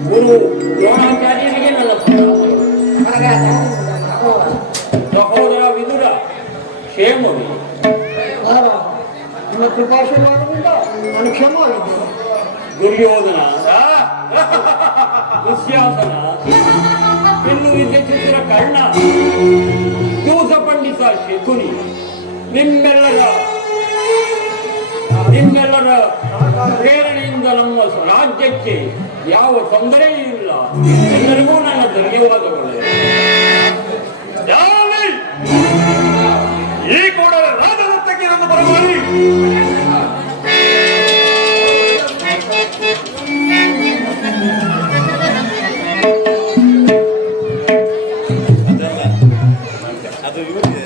ಗುರು ದ್ರೋಣಾಚಾರ್ಯರಿಗೆ ನನ್ನ ಸಹೋದರ ವಿದುರ ಕ್ಷೇಮವಿ ನಿಮ್ಮ ಕೃಪಾಶೀರ್ವಾದದಿಂದ ನಾನು ಕ್ಷಮವಾಗಿದ್ದೇನೆ. ದುರ್ಯೋಧನ ದುಶ್ಯಾಸನ ಇನ್ನು ವಿದ್ಯುಚಿತ್ರ ಕರ್ಣ ದೂತ ಪಂಡಿತ ಶಕುನಿ ನಿಮ್ಮೆಲ್ಲರ ಪ್ರೇರಣೆಯಿಂದ ನಮ್ಮ ರಾಜ್ಯಕ್ಕೆ ಯಾವ ತೊಂದರೆಯೂ ಇಲ್ಲ. ಎಲ್ಲರಿಗೂ ನನ್ನ ಧನ್ಯವಾದಗಳು. ಈ ಕೂಡಲೇ ರಾಜದತ್ತಕ್ಕೆ ನನ್ನ ಬರಮಾಡಿ ಅದು ಇವರಿಗೆ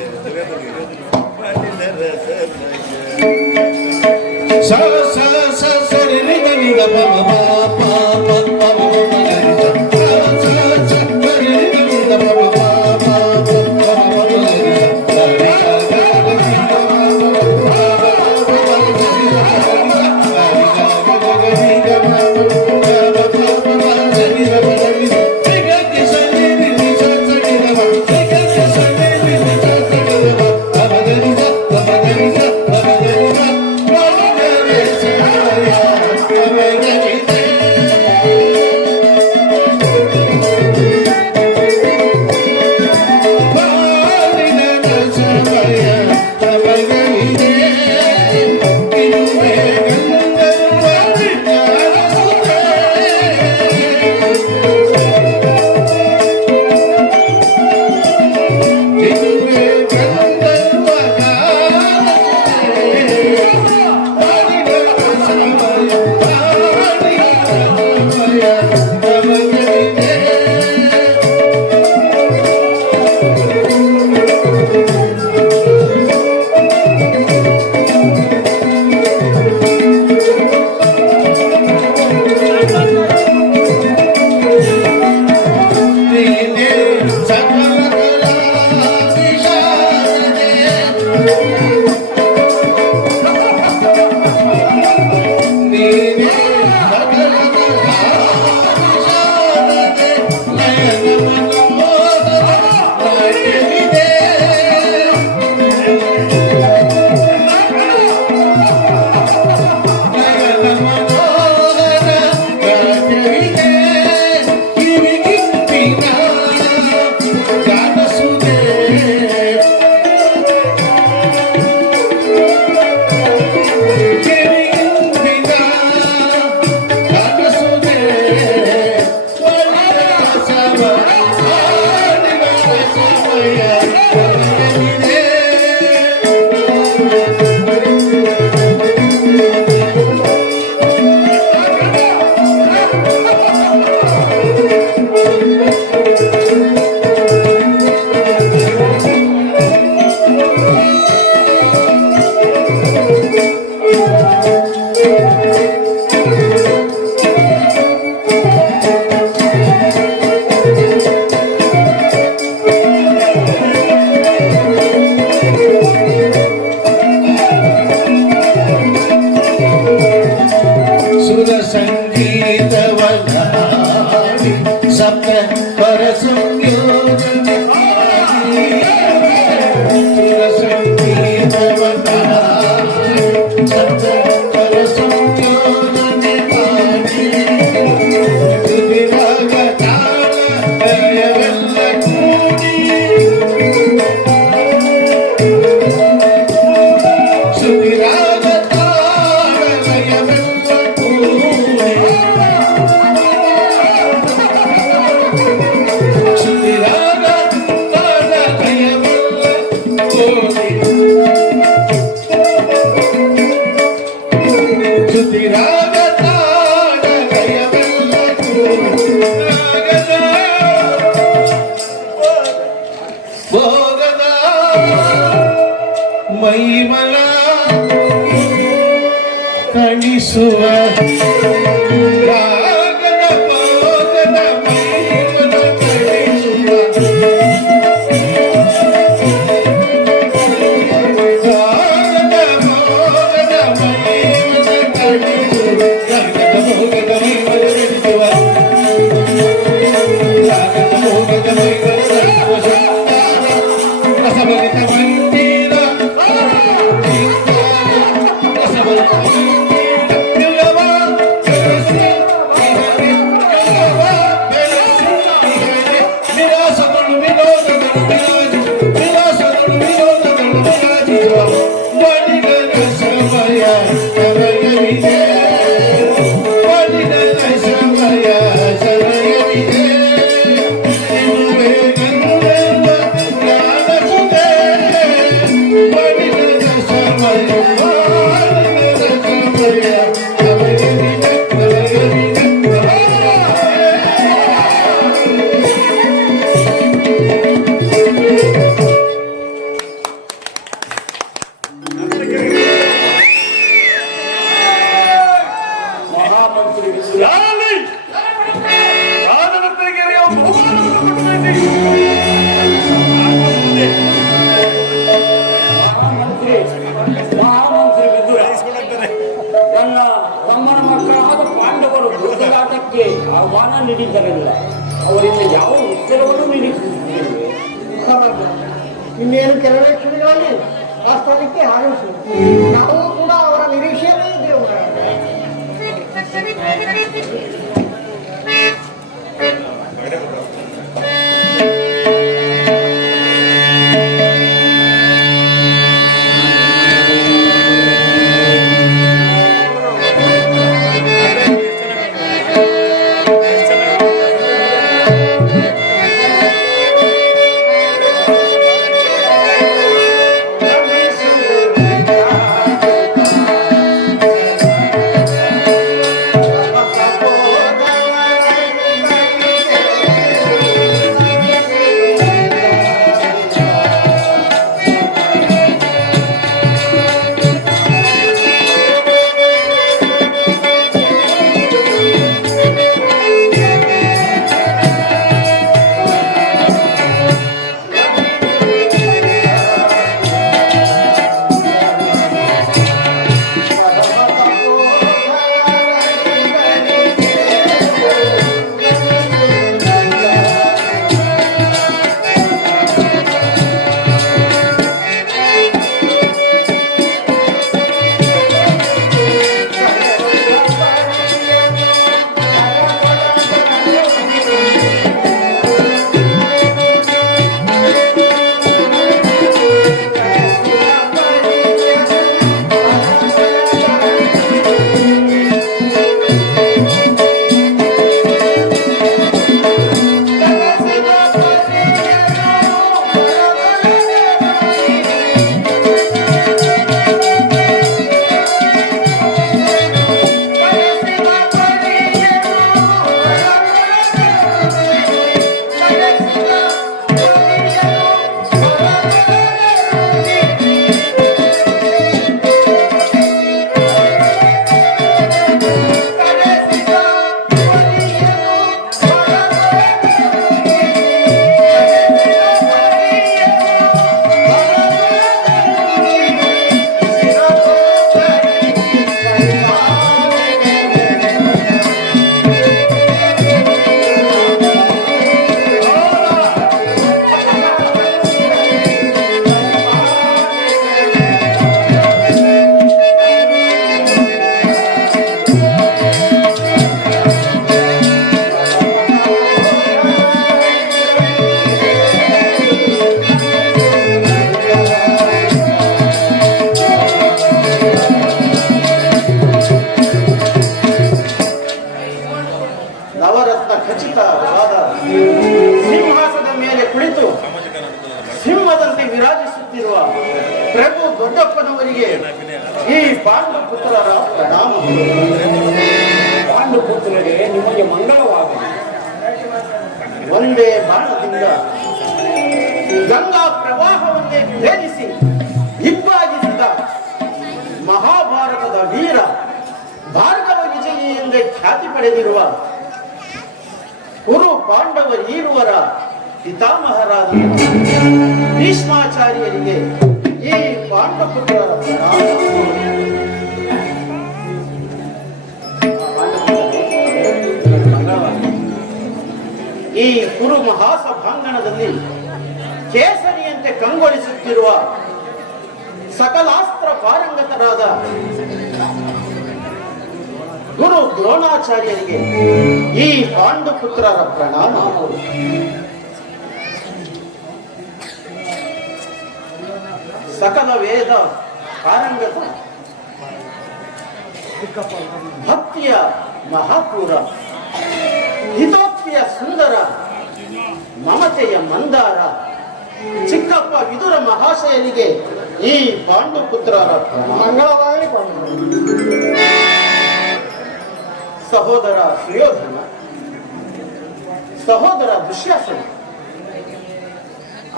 ಸರಿ ನಿಗ ಮೈಮಲ ಕಣಿಸುವ ರಾಗದ ಪೋಗದ ಮೈಮಲ ಕಣಿಸುವ ರಾಗದ ಪೋಗದ ಮೈಮಲ ಕಣಿಸುವ ರಾಗದ ಪೋಗದ ಮೈಮಲ ಕಣಿಸುವ ನೀಡಿದ್ದರಲ್ಲ, ಅವರಿಂದ ಯಾವ ಉತ್ತರವನ್ನು ನಿರೀಕ್ಷಿಸುತ್ತೇವೆ. ಸಮಾಧಾನ. ಇನ್ನೇನು ಕೆಲವೇ ಕ್ಷಣಗಳಲ್ಲಿ ಆ ಸ್ಥಳಕ್ಕೆ ಆಗಮಿಸು. ನಾವು ಕೂಡ ಅವರ ನಿರೀಕ್ಷೆಯಲ್ಲೇ ಇದ್ದೇವೆ ಮಹಾರಾಜ. ನವರತ್ನ ಖಚಿತವಾದ ಸಿಂಹಾಸನದ ಮೇಲೆ ಕುಳಿತು ಸಿಂಹದಂತೆ ವಿರಾಜಿಸುತ್ತಿರುವ ಪ್ರಭು ದೊಡ್ಡಪ್ಪನವರಿಗೆ ಈ ಪಾಂಡು ಪುತ್ರರ ಪ್ರಣಾಮ. ಪಾಂಡು ಪುತ್ರರೇ, ನಿಮಗೆ ಮಂಗಳವಾಗಲಿ. ಒಂದೇ ಬಾಣದಿಂದ ಗಂಗಾ ಪ್ರವಾಹವನ್ನೇ ಭೇದಿಸಿ ಇಬ್ಬಾಗಿಸಿದ ಮಹಾಭಾರತದ ವೀರ ಭಾರ್ಗವ ವಿಜಯಿ ಎಂದೇ ಖ್ಯಾತಿ ಪಡೆದಿರುವ ಕುರು ಪಾಂಡವರೀರುವರ ಪಿತಾಮಹರಾದ ಭೀಷ್ಮಾಚಾರ್ಯರಿಗೆ ಈ ಪಾಂಡಪುತ್ರರ ಪ್ರಣಾಮ. ಈ ಕುರು ಮಹಾಸಭಾಂಗಣದಲ್ಲಿ ಕೇಸರಿಯಂತೆ ಕಂಗೊಳಿಸುತ್ತಿರುವ ಸಕಲಾಸ್ತ್ರ ಪಾರಂಗತರಾದ ಗುರು ದ್ರೋಣಾಚಾರ್ಯರಿಗೆ ಈ ಪಾಂಡುಪುತ್ರರ ಪ್ರಣಾಮ. ಸಕಲ ವೇದ ಪಾರಂಗತ ಭಕ್ತಿಯ ಮಹಾಪೂರ ಹಿತೋಕ್ತಿಯ ಸುಂದರ ಮಮತೆಯ ಮಂದಾರ ಚಿಕ್ಕಪ್ಪ ವಿದುರ ಮಹಾಶಯನಿಗೆ ಈ ಪಾಂಡುಪುತ್ರರ ಮಂಗಳವಾಗಲಿ ಪಾಂಡು. ಸಹೋದರ ಸುಯೋಧನ, ಸಹೋದರ ದುಶ್ಯಾಸನ,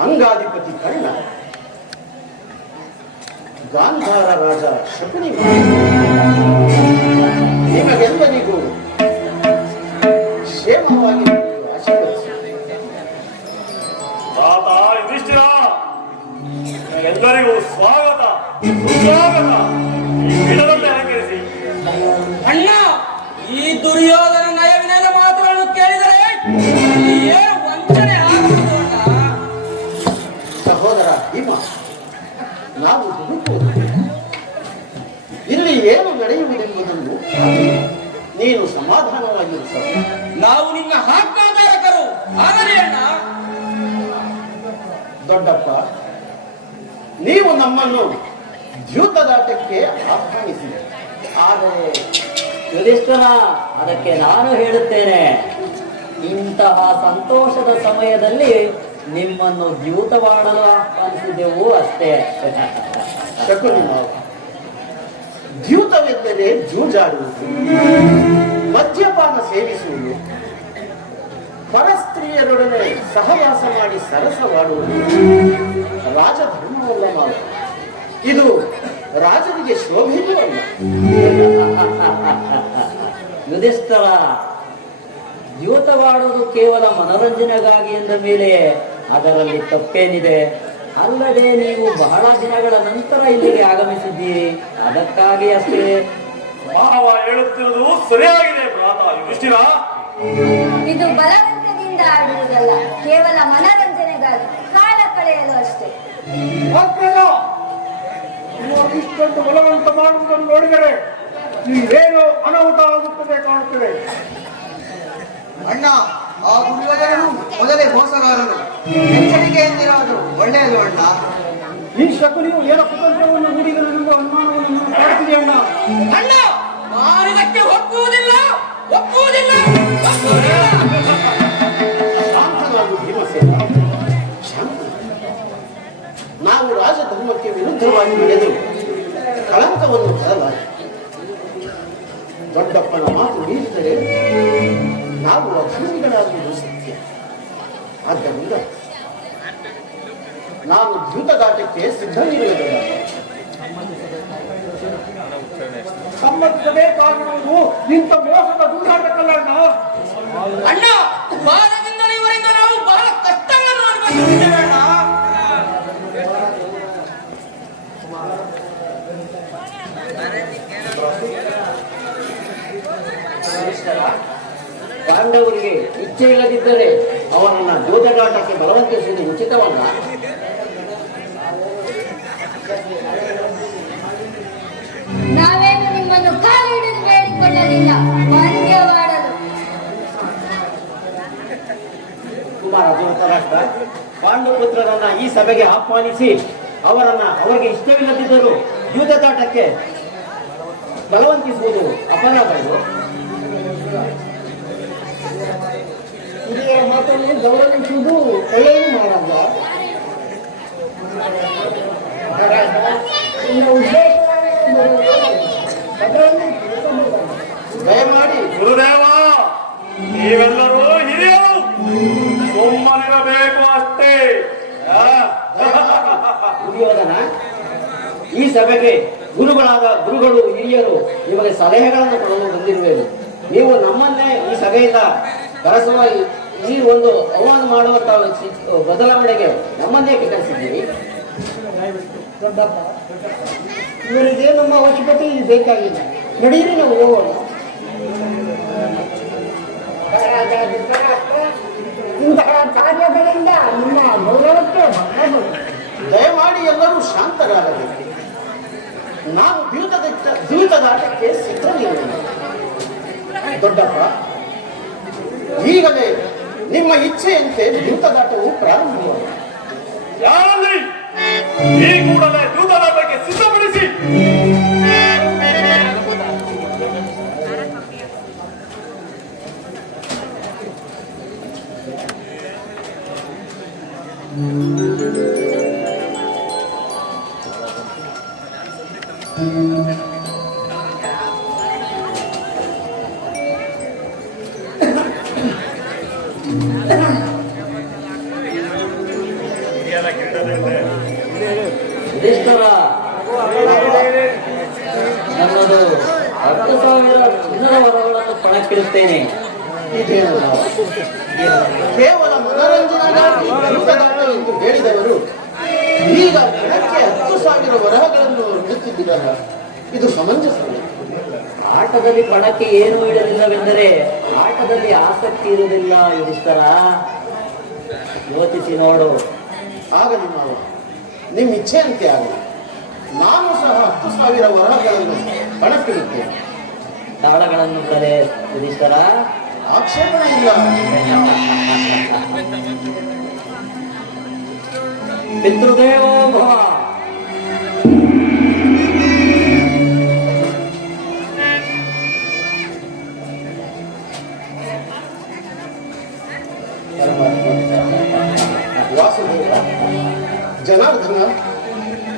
ಅಂಗಾಧಿಪತಿ ಕರ್ಣ, ಗಾಂಧಾರ ರಾಜ ಶಕುನಿ, ನಿಮಗೆಲ್ಲರಿಗೂ ಕ್ಷೇಮವಾಗಿ ಆಶೀರ್ವದಿಸುತ್ತೇನೆ. ತಾತ ಯುಧಿಷ್ಠಿರ, ಎಲ್ಲರಿಗೂ ಸ್ವಾಗತ ಸುಸ್ವಾಗತ. ಈ ಪೀಠದಲ್ಲಿ ಅಲಂಕರಿಸಿ. ಅಣ್ಣ, ಈ ದುರ್ಯೋಧನ ನಯವಿನದ ಮಾತುಗಳನ್ನು ಕೇಳಿದ ನಾವು ಹುಡುಕುವುದು. ಇಲ್ಲಿ ಏನು ನಡೆಯುವುದೆಂಬುದನ್ನು ನೀನು ಸಮಾಧಾನವಾಗಿರು ಸರ್. ನಾವು ನಿನ್ನ ಆಜ್ಞಾಧಾರಕರು ಆಗಲಿ ಅಣ್ಣ. ದೊಡ್ಡಪ್ಪ, ನೀವು ನಮ್ಮನ್ನು ದ್ಯೂತದಾಟಕ್ಕೆ ಆಹ್ವಾನಿಸಿದೆ. ಆದರೆ ಯುಧಿಷ್ಠಿರ, ಅದಕ್ಕೆ ನಾನು ಹೇಳುತ್ತೇನೆ, ಇಂತಹ ಸಂತೋಷದ ಸಮಯದಲ್ಲಿ ನಿಮ್ಮನ್ನು ದ್ಯೂತವಾಡಲು ಆಹ್ವಾನಿಸಿದೆವು ಅಷ್ಟೇ. ಶಕುನಿ ಮಾವ, ದ್ಯೂತವೆಂದರೆ ಜೂಜಾಡುವುದು, ಮದ್ಯಪಾನ ಸೇವಿಸುವುದು, ಪರಸ್ತ್ರೀಯರೊಡನೆ ಸಹವಾಸ ಮಾಡಿ ಸರಸವಾಡುವುದು ರಾಜಧರ್ಮವಲ್ಲ ಮಾವ. ಇದು ರಾಜನಿಗೆ ಶೋಭೆಯೂ ಅಲ್ಲ. ಯುಧಿಷ್ಠಿರ, ದ್ಯೂತವಾಡುವುದು ಕೇವಲ ಮನೋರಂಜನೆಗಾಗಿ ಎಂದ ಮೇಲೆ ಅದರಲ್ಲಿ ತಪ್ಪೇನಿದೆ? ಅಲ್ಲದೆ ನೀವು ಬಹಳ ದಿನಗಳ ನಂತರ ಇಲ್ಲಿಗೆ ಆಗಮಿಸಿದ್ದೀರಿ, ಅದಕ್ಕಾಗಿ ಅಷ್ಟೇ. ಮಾವ ಹೇಳುತ್ತಿರುವುದು ಸರಿಯಾಗಿದೆ ಭ್ರಾತ ಯುಧಿಷ್ಠಿರ. ಇದು ಬಲವಂತದಿಂದ ಆಡುವುದಲ್ಲ, ಕೇವಲ ಮನರಂಜನೆಗಾಗಿ, ಕಾಲ ಕಳೆಯಲು ಅಷ್ಟೇ. ಮಕ್ಕಳು, ನೀವು ಇಷ್ಟೊಂದು ಬಲವಂತ ಮಾಡುವುದನ್ನು ನೋಡಿದರೆ ನೀವೇನೋ ಅನಾಹುತ ಆಗುತ್ತದೆ ಕಾಣುತ್ತದೆ. ಅಣ್ಣ, ಆ ದುರ್ಯೋಧನನು ಮೊದಲೇ ಮೋಸಗಾರನು. ಎಚ್ಚರಿಕೆಯಿಂದಿರೋದು ಒಳ್ಳೆಯದು ಅಣ್ಣ. ಈ ಶಕುನಿಯು ಏನೋ ಕುತಂತ್ರವನ್ನು ಹೂಡಿದನೆಂಬ ಅನುಮಾನವನ್ನು ಕಾಡುತ್ತಿದೆ ಅಣ್ಣ. ಅಣ್ಣ, ಮಾರಿದಕ್ಕೆ ಒಪ್ಪುವುದಿಲ್ಲ, ಒಪ್ಪುವುದಿಲ್ಲ, ಒಪ್ಪುವುದಿಲ್ಲ. ಶಾಂತನಾಗು ಭೀಮಸೇನ, ಶಾಂತ. ನಾವು ರಾಜಧರ್ಮಕ್ಕೆ ವಿರುದ್ಧವಾಗಿ ನಡೆದು ಕಳಂಕವನ್ನು ತರಲಾರೆ. ದೊಡ್ಡಪ್ಪನ ಮಾತು ಮೀರಿದರೆ ನಾವು ಅಧರ್ಮಿಗಳಾಗುವುದು ಸತ್ಯ. ಆದ್ದರಿಂದ ನಾವು ದ್ಯೂತದಾಟಕ್ಕೆ ಸಿದ್ಧವಿರುವುದಿಲ್ಲ. ಸಮ್ಮತಿಸಬೇಕಾಗಿರುವುದು ಇಂಥ ಮೋಸದ ದೂರಾಟಕ್ಕಲ್ಲ ಅಣ್ಣ. ಅಣ್ಣ, ಬಾರದಿಂದಲೂ ಇವರಿಂದ ನಾವು ಬಹಳ ಕಷ್ಟಗಳನ್ನು ಅನುಭವಿಸುತ್ತಿದ್ದೇವೆ ಅಣ್ಣ. ಪಾಂಡವರಿಗೆ ಇಚ್ಛೆ ಇಲ್ಲದಿದ್ದರೆ ಅವರನ್ನ ದ್ಯೂತದಾಟಕ್ಕೆ ಬಲವಂತಿಸುವುದು ಉಚಿತವಲ್ಲ. ನಾವೇನು ನಿಮ್ಮನ್ನು ಕಾಲು ಹಿಡಿದು ಬೇಡಿಕೊಳ್ಳಲಿಲ್ಲ, ಪಂದ್ಯವಾಡಲು. ಕುಮಾರ ಧೃತರಾಷ್ಟ್ರ, ಪಾಂಡುಪುತ್ರರನ್ನ ಈ ಸಭೆಗೆ ಆಹ್ವಾನಿಸಿ ಅವರಿಗೆ ಇಷ್ಟವಿಲ್ಲದಿದ್ದರೂ ದ್ಯೂತದಾಟಕ್ಕೆ ಬಲವಂತಿಸುವುದು ಅಪರಾಧ. ಹಿರಿಯರ ಮಾತನ್ನು ಗೌರವಿಸುವುದು ಒಳ್ಳೆಯದು ಮಾಡಲ್ಲ. ದಯಮಾಡಿ ಗುರುದೇವ, ನೀವೆಲ್ಲರೂ ಹಿರಿಯರು, ಸುಮ್ಮನಿರಬೇಕು ಅಷ್ಟೇ. ದುರ್ಯೋಧನ, ಈ ಸಭೆಗೆ ಗುರುಗಳು ಹಿರಿಯರು ನಿಮಗೆ ಸಲಹೆಗಳನ್ನು ಕೊಡಲು ಬಂದಿರುವೆವು. ನೀವು ನಮ್ಮನ್ನೇ ಈ ಸಭೆಯಿಂದ ಕರೆಸುವ ಈ ಒಂದು ಆಹ್ವಾನ ಮಾಡುವಂತಹ ಬದಲಾವಣೆಗೆ ನಮ್ಮನ್ನೇ ಕರೆಸಿದ್ದೀರಿ. ದೊಡ್ಡಪ್ಪ, ಇವರಿಗೆ ನಮ್ಮ ಅವಶ್ಯಕತೆ ಬೇಕಾಗಿಲ್ಲ. ನಡೀರಿ, ನಾವು ಹೋಗೋಣ. ಇಂತಹ ಕಾರ್ಯಗಳಿಂದ ನಿಮ್ಮ ಗೌರವಕ್ಕೆ ಬಹಳ ದಯಮಾಡಿ ಎಲ್ಲರೂ ಶಾಂತರಾಗಬೇಕು. ನಾವು ದ್ಯೂತದಾಟಕ್ಕೆ ಸಿದ್ಧವಿರುವುದು. ದೊಡ್ಡಪ್ಪ, ಈಗಲೇ ನಿಮ್ಮ ಇಚ್ಛೆಯಂತೆ ದ್ಯೂತದಾಟವು ಪ್ರಾರಂಭವಾಗಿದೆ. ಯಾರಲ್ಲಿ ಈ ಕೂಡಲೇ ದೂತದಾಟಕ್ಕೆ ಸಿದ್ಧಪಡಿಸಿ. ಯುಧಿಷ್ಠಿರ, ನನ್ನದು 10,000 ಚಿನ್ನದ ವರಗಳನ್ನು ಪಣಕ್ಕಿಡುತ್ತೇನೆ. ಇದೇನು ಕೇವಲ ಮನೋರಂಜನೆಗಾಗಿ ದ್ಯೂತದಾಟ ಎಂದು ಹೇಳಿದವರು ಈಗ ಬೆಳಗ್ಗೆ 10,000 ವರಹಗಳನ್ನು ನೀಡುತ್ತಿದ್ದಾರಲ್ಲ, ಇದು ಸಮಂಜಸವೇ? ಆಟದಲ್ಲಿ ಪಣಕ್ಕೆ ಏನೂ ಇಡಲಿಲ್ಲವೆಂದರೆ ಆಟದಲ್ಲಿ ಆಸಕ್ತಿ ಇರುವುದಿಲ್ಲ ಯುಧಿಷ್ಠಿರ. ಯೋಚಿಸಿ ನೋಡು. ಆಗಲಿ ಮಾವ, ನಿಮ್ಮ ಇಚ್ಛೆಯಂತೆ ಆಗಲಿ. ನಾನು ಸಹ 10,000 ವರಹಗಳನ್ನು ಪಣಕ್ಕಿಡುತ್ತೇನೆ. ತಾಳಗಳನ್ನು ಬಿಡಲೆ ಯುಧಿಷ್ಠರ. ಆಕ್ಷೇಪಣೆ ಇಲ್ಲ. ಪಿತೃದೇವೋ ಭವ. ವಾಸುದೇವ, ಜನಾರ್ದನ,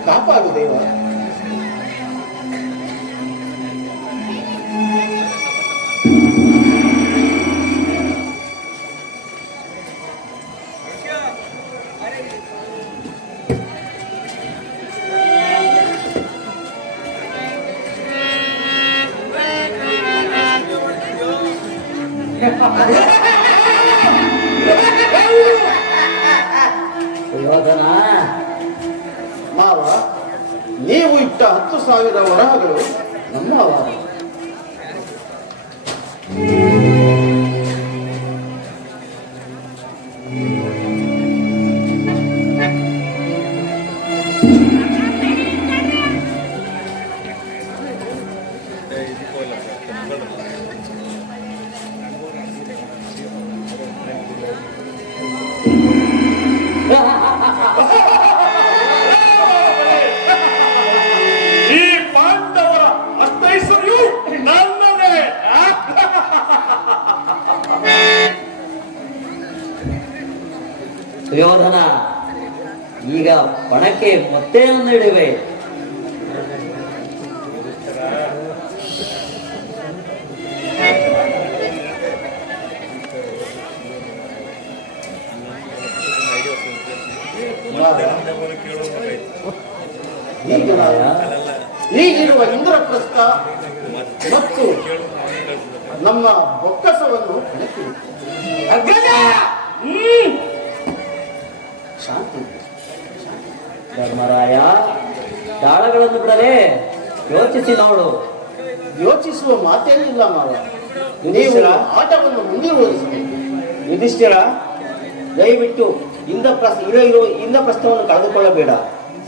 ಕಾಪಾಡು ದೇವ. ಯೋಧನ, ಮಾವ, ನೀವು ಇಟ್ಟ 10,000 ವರಹಗಳು ನಮ್ಮವ. ಈ ಪಾಂಡವರ ಅಷ್ಟೈಶ್ವರ್ಯು ನನ್ನದೇ. ಯೋಧನ, ಈಗ ಪಣಕ್ಕೆ ಮತ್ತೇನನ್ನು ಇಡುವೆ? ಈಗ ಈಗಿರುವ ಇಂದ್ರಪ್ರಸ್ಥ ಮತ್ತು ನಮ್ಮ ಬೊಕ್ಕಸವನ್ನು ಪಣಕ್ಕಿಡುತ್ತೇನೆ. ಶಾಂತಿ. ಧರ್ಮರಾಯ, ತಾಳಗಳನ್ನು ಬಿಡಲೆ ಯೋಚಿಸಿ ನೋಡು. ಯೋಚಿಸುವ ಮಾತೇನಿಲ್ಲ ಮಾವ. ನೀವು ಆಟವನ್ನು ಮುಂದುವರಿಸಬೇಕು. ಯುಧಿಷ್ಠಿರ, ದಯವಿಟ್ಟು ಇಂದ್ರಪ್ರಸ್ಥವನ್ನು ಕಳೆದುಕೊಳ್ಳಬೇಡ.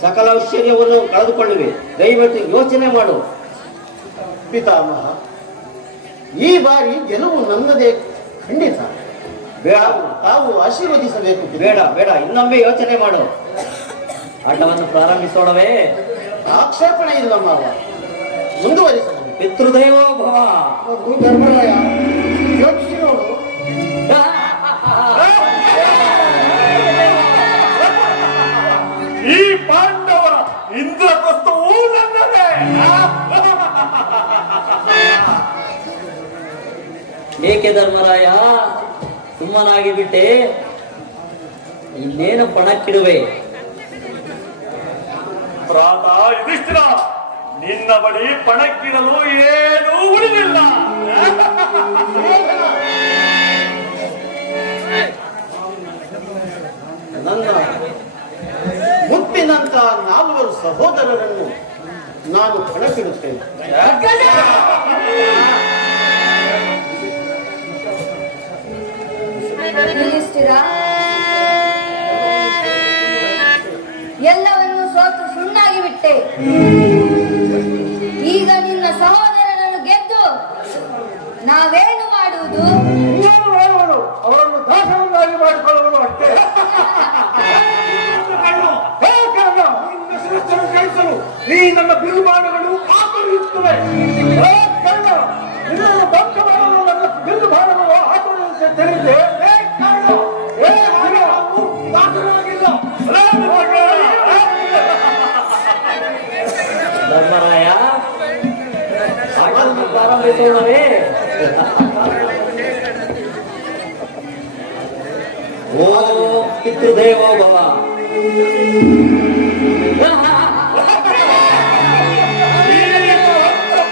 ಸಕಲ ಐಶ್ವರ್ಯವನ್ನು ಕಳೆದುಕೊಳ್ಳುವೆ. ದಯವಿಟ್ಟು ಯೋಚನೆ ಮಾಡು. ಪಿತಾಮಹ, ಈ ಬಾರಿ ಗೆಲುವು ನನ್ನದೇ ಖಂಡಿತ. ಬೇಡ, ತಾವು ಆಶೀರ್ವದಿಸಬೇಕು. ಬೇಡ ಬೇಡ, ಇನ್ನೊಮ್ಮೆ ಯೋಚನೆ ಮಾಡು. ಆಟವನ್ನು ಪ್ರಾರಂಭಿಸೋಣವೇ? ಆಕ್ಷೇಪಣೆ ಇಲ್ಲ ಮಾವ, ಮುಂದುವರಿಸಬೇಕು. ಪಿತೃದೇವೋ ಭವ. ಧರ್ಮರಾಯ, ಯೋಚಿಸಿ ನೋಡು. ಈ ಪಾಂಡವರ ಇಂದ್ರಪ್ರಸ್ಥವೂ ನನ್ನದೇ. ಏಕೆ ಧರ್ಮರಾಯ ಸುಮ್ಮನಾಗಿ ಬಿಟ್ಟೆ? ಇನ್ನೇನು ಪಣಕ್ಕಿಡುವೆ? ಪ್ರಾತ ಯುಧಿಷ್ಠಿರ, ನಿನ್ನ ಬಳಿ ಪಣಕ್ಕಿಡಲು ಏನೂ ಉಳಿದಿಲ್ಲ. ನನ್ನ ಮುಪ್ಪಿನಂತ 4 ಸಹೋದರರನ್ನು ನಾನು ಪಣಕ್ಕಿಡುತ್ತೇನೆ. ಯುಧಿಷ್ಠಿರ, ಎಲ್ಲವನ್ನು ಸೋತು ಸುಣ್ಣಾಗಿ ಬಿಟ್ಟೆ. ಈಗ ನಿನ್ನ ಸಹೋದರನನ್ನು ಗೆದ್ದು ನಾವೇನು ಮಾಡುವುದು? ಅವರನ್ನು ದಾಸವನ್ನಾಗಿ ಮಾಡಿಕೊಳ್ಳುವುದು ಅಷ್ಟೇ. ಕಳಿಸಲು ಈ ನನ್ನ ಬಿರುಬಾಣಗಳು ಆಕಳಿಯುತ್ತವೆ. ಇದನ್ನು ಧ್ವಂಸ ಮಾಡಲು ನನ್ನ ಬಿರುಬಾಣಗಳು ಆಕಳಿಯುತ್ತೆ ತಿಳಿದೆ. ಧರ್ಮರಾಯ, ಆಟವನ್ನು ಪ್ರಾರಂಭಿಸೋಣವೇ? ಓಂ ಪಿತೃದೇವೋ ಭವ.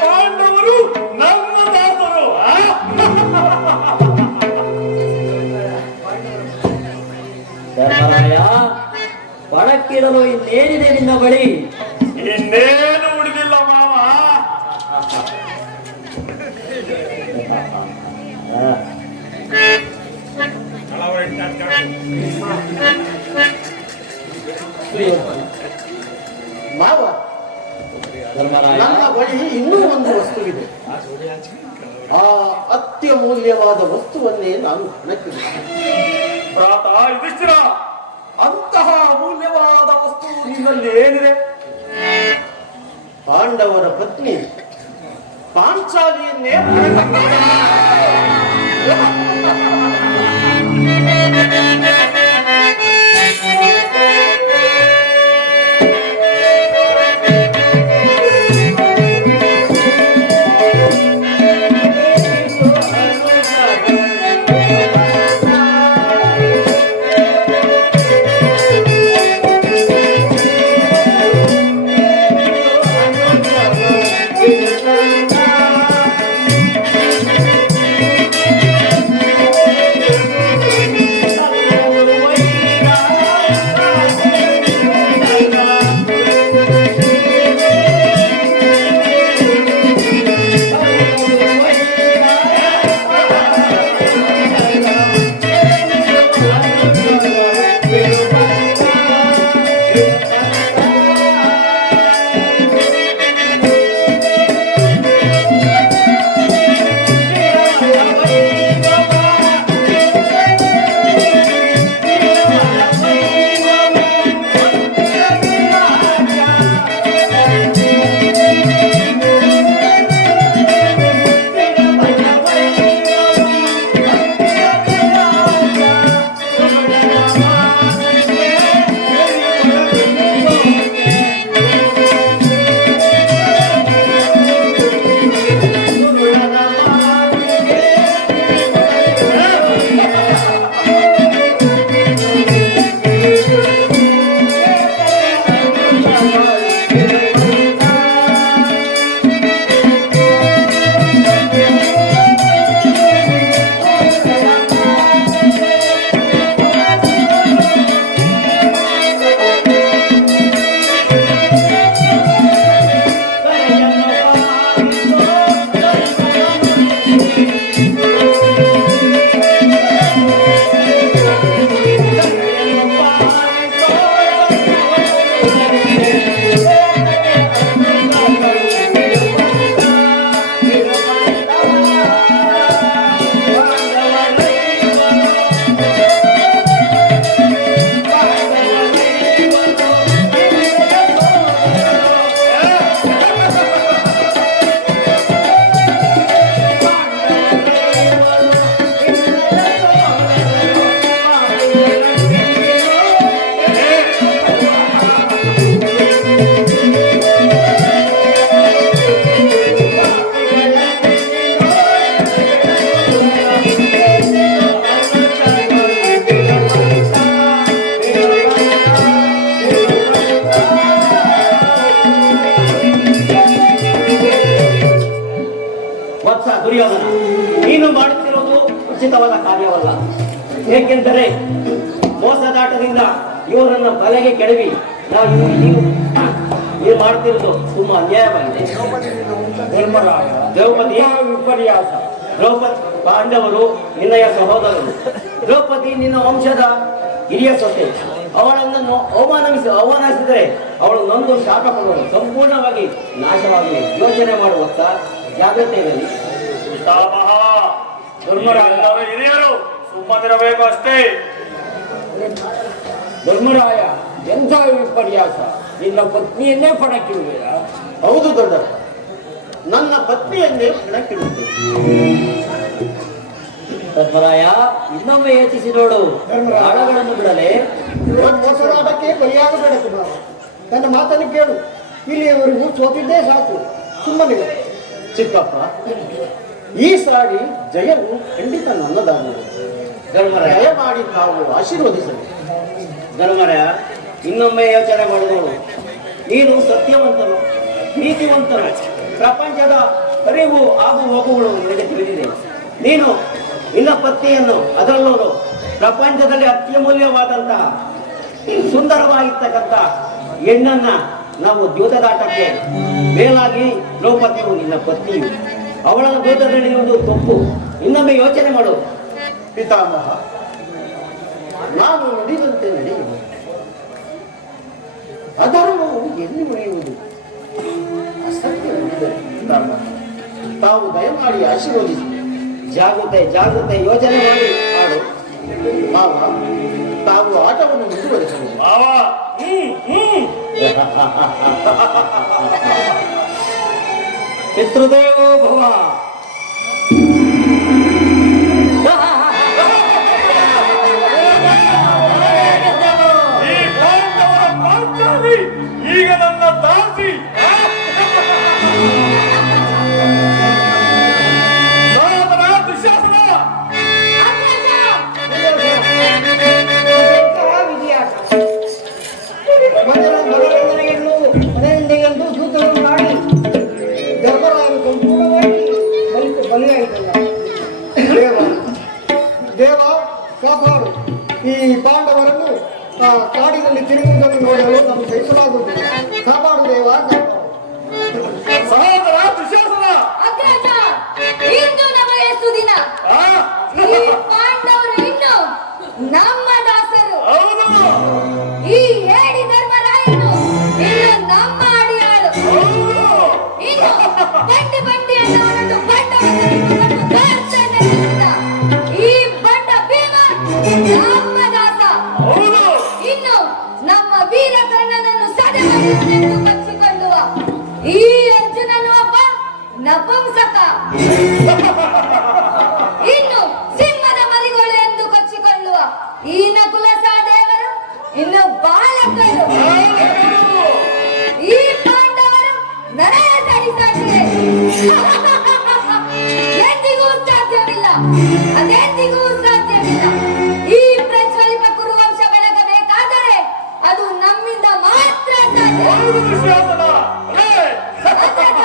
ಪಾಂಡವರು ನನ್ನ ದಾಸರು. ಧರ್ಮರಾಯ, ಪಣಕ್ಕಿಡಲು ಇನ್ನೇನಿದೆ ನಿನ್ನ ಬಳಿ? ಇನ್ನೇನು ಉಳಿದಿಲ್ಲ ಮಾವ. ಮಾವ, ಧರ್ಮರಾಯ ನನ್ನ ಬಳಿ ಇನ್ನೂ ಒಂದು ವಸ್ತುವಿದೆ. ಆ ಅತ್ಯಮೂಲ್ಯವಾದ ವಸ್ತುವನ್ನೇ ನಾನು ಹಣಕ್ಕಿಡುತ್ತೇನೆ. ಭ್ರಾತ ಯುಧಿಷ್ಠಿರ, ಅಂತಹ ಅಮೂಲ್ಯವಾದ ವಸ್ತು ನಿನ್ನಲ್ಲಿ ಏನಿದೆ? ಪಾಂಡವರ ಪತ್ನಿ ಪಾಂಚಾಲಿಯನ್ನೇ ದುರ್ಯೋಧನ, ನೀನು ಮಾಡುತ್ತಿರುವುದು ಉಚಿತವಾದ ಕಾರ್ಯವಲ್ಲ. ಏಕೆಂದರೆ ಮೋಸದಾಟದಿಂದ ಇವರನ್ನ ಬಲೆಗೆ ಕೆಡವಿ ನೀವು ಮಾಡ್ತಿರೋದು ತುಂಬಾ ಅನ್ಯಾಯವಾಗಿದೆ. ದ್ರೌಪದಿ ವಿಪರ್ಯಾಸ. ದ್ರೌಪದಿ ಪಾಂಡವರು ನಿನ್ನಯ ಸಹೋದರರು. ದ್ರೌಪದಿ ನಿನ್ನ ವಂಶದ ಹಿರಿಯ ಸೊಸೆ. ಅವಳನ್ನು ಅವಮಾನಿಸಿದರೆ ಅವಳು ನೊಂದು ಶಾಪ ಕೊಡುವಳು, ಸಂಪೂರ್ಣವಾಗಿ ನಾಶವಾಗಲಿ. ಯೋಚನೆ ಮಾಡುವತ್ತ ಜಾಗ್ರತೆ ಇರಲಿ. ಪಿತಾಮಹ, ಧರ್ಮರಾಯರು ಹಿರಿಯರು ಸುಮ್ಮನಿರಬೇಕು ಅಷ್ಟೇ. ಧರ್ಮರಾಯ, ಎಂಥ ವಿಪರ್ಯಾಸ! ನಿನ್ನ ಪತ್ನಿಯನ್ನೇ ಪಣಕ್ಕಿರುವೆಯ? ಹೌದು ದೊಡ್ಡ, ನನ್ನ ಪತ್ನಿಯನ್ನೇ ಹಣಕ್ಕಿಡುತ್ತೇನೆ. ಧರ್ಮರಾಯ, ಇನ್ನೊಮ್ಮೆ ಯೋಚಿಸಿ ನೋಡು. ಪ್ರಾಣಗಳನ್ನು ಬಿಡಲೆ ಮೋಸರಾಟಕ್ಕೆ ಬಲಿಯಾಗಬೇಡ ಕುಮಾರ. ನನ್ನ ಮಾತನ್ನು ಕೇಳು. ಇಲ್ಲಿಯವರೆಗೂ ಸೋತಿದ್ದೇ ಸಾಕು, ಸುಮ್ಮನೆ. ಚಿಕ್ಕಪ್ಪ, ಈ ಸಾರಿ ಜಯವು ಖಂಡಿತ ನನ್ನದಾಗುವುದು. ಧರ್ಮರಾಯ, ಜಯ ಮಾಡಿ ತಾವು ಆಶೀರ್ವದಿಸಲಿ. ಧರ್ಮರಾಯ, ಇನ್ನೊಮ್ಮೆ ಯೋಚನೆ ಮಾಡಿದವನು. ನೀನು ಸತ್ಯವಂತನು, ನೀತಿವಂತನು. ಪ್ರಪಂಚದ ಅರಿವು ಆಗು ಹೋಗುಗಳು ನಿನಗೆ ತಿಳಿದಿದೆ. ನೀನು ನಿನ್ನ ಪತ್ನಿಯನ್ನು, ಅದರಲ್ಲೂ ಪ್ರಪಂಚದಲ್ಲಿ ಅತ್ಯಮೂಲ್ಯವಾದಂತಹ ಸುಂದರವಾಗಿರ್ತಕ್ಕಂಥ ಹೆಣ್ಣನ್ನ ನಾವು ದ್ಯೂತದಾಟಕ್ಕೆ ಮೇಲಾಗಿ ದ್ರೌಪದಿಯು ನಿನ್ನ ಪತ್ನಿಯು. ಅವಳನ್ನು ದೂತ ನಡೆಯುವುದು ತಪ್ಪು. ಇನ್ನೊಮ್ಮೆ ಯೋಚನೆ ಮಾಡು. ಪಿತಾಮಹ, ನಾನು ನುಡಿದಂತೆ ನಡೆಯುವುದು. ಅಧರ್ಮವು ಎಲ್ಲಿ ಉಳಿಯುವುದು? ದುಷ್ಕರ್ಮ. ತಾವು ದಯಮಾಡಿ ಆಶೀರ್ವದಿಸಿ. ಜಾಗೃತೆ ಜಾಗೃತೆ ಯೋಚನೆ ಮಾಡಿ ಆಡು. ಮಾವ, ತಾವು ಆಟವನ್ನು ಮುಂದುವರಿಸಬಹುದು. ಮಾವ ಪಿತೃದೇವೋ ಭವ. ಈ ಪಾಂಡವರ ಪಾಂಚಾಲಿ ಈಗ ನನ್ನ ದಾಸಿ. ಸಹೋದರ ದುಶ್ಯಾಸನ, ವಿಜಯಾಟ ಮನೆಯಿಂದೆಂದು ಸೂತ್ರವನ್ನು ಮಾಡಿ ಧರ್ಮರಾಯನು ಸಂಪೂರ್ಣವಾಗಿ ಬಲಿಯಾಯಿತಲ್ಲ. ದೇವ ಕಾಪಾಡು. ಈ ಪಾಂಡವರನ್ನು ಕಾಡಿನಲ್ಲಿ ತಿರುಗುವುದನ್ನು ನೋಡಲು ನಮ್ಗೆ ಸಹಿಸಲಾಗುವುದಿಲ್ಲ. ಕಾಪಾಡು ದೇವ, ಕಾಪಾಡು. ಸಹೋದರ ದುಶ್ಯಾಸನ, ಅಗ್ರಜ, ಇಂದು ನಮಗೆ ಸುದಿನ. ಈ ಪಾಂಡವರು ಇನ್ನು ನಮ್ಮ ದಾಸರು. ಹೌದು ಈ ಹೇಳಿ ಧರ್ಮರಾಯನು ಇನ್ನು ನಮ್ಮ ಅಡಿಯಾಳು. ಇನ್ನು ಬಂಡಿ ಬಂಡಿಯನ್ನು ಹೊರಟು ಬಂಡವನ್ನು ತೋರಿಸ್ತಾನೆ. ಈ ಬಂಡ ಭೀಮ ನಮ್ಮ ದಾಸ. ಇನ್ನು ನಮ್ಮ ವೀರ ಕರ್ಣನನ್ನು ಸದೆಮನೆಯನ್ನೆಂದು ಬಚ್ಚಿಕೊಳ್ಳುವ ಈ ಅರ್ಜುನನು ಒಬ್ಬ ನಪುಂಸಕ. ಇನ್ನು ಸಿಂಹದ ಮರಿಗಳು ಎಂದು ಕೊಚ್ಚಿಕೊಳ್ಳುವ ಈ ನಕುಲ ಸಹದೇವರು ಇನ್ನು ಬಾಲಕರು. ಈ ಪಾಂಡವರು ನರಯ ಸಹಿಸಾಗಿದೆ. ಎಂದಿಗೂ ಸಾಧ್ಯವಿಲ್ಲ, ಅದೆಂದಿಗೂ ಸಾಧ್ಯವಿಲ್ಲ. ಈ ಪ್ರಜ್ವಲಿತ ಕುರುವಂಶ ಬೆಳಗಬೇಕಾದರೆ ಅದು ನಮ್ಮಿಂದ ಮಾತ್ರ ಸಾಧ್ಯ. ದುಶ್ಯಾಸನ, ಅಗ್ರಜ,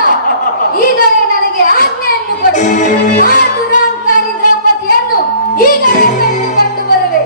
ಈಗಲೇ ನನಗೆ ಆಜ್ಞೆಯನ್ನು ಕೊಡು. ಆ ದುರಾಂಕಾರಿ ದ್ರೌಪದಿಯನ್ನು ಈಗಲೇ ಸೆಳೆದುಕೊಂಡು ಬರುವೆ.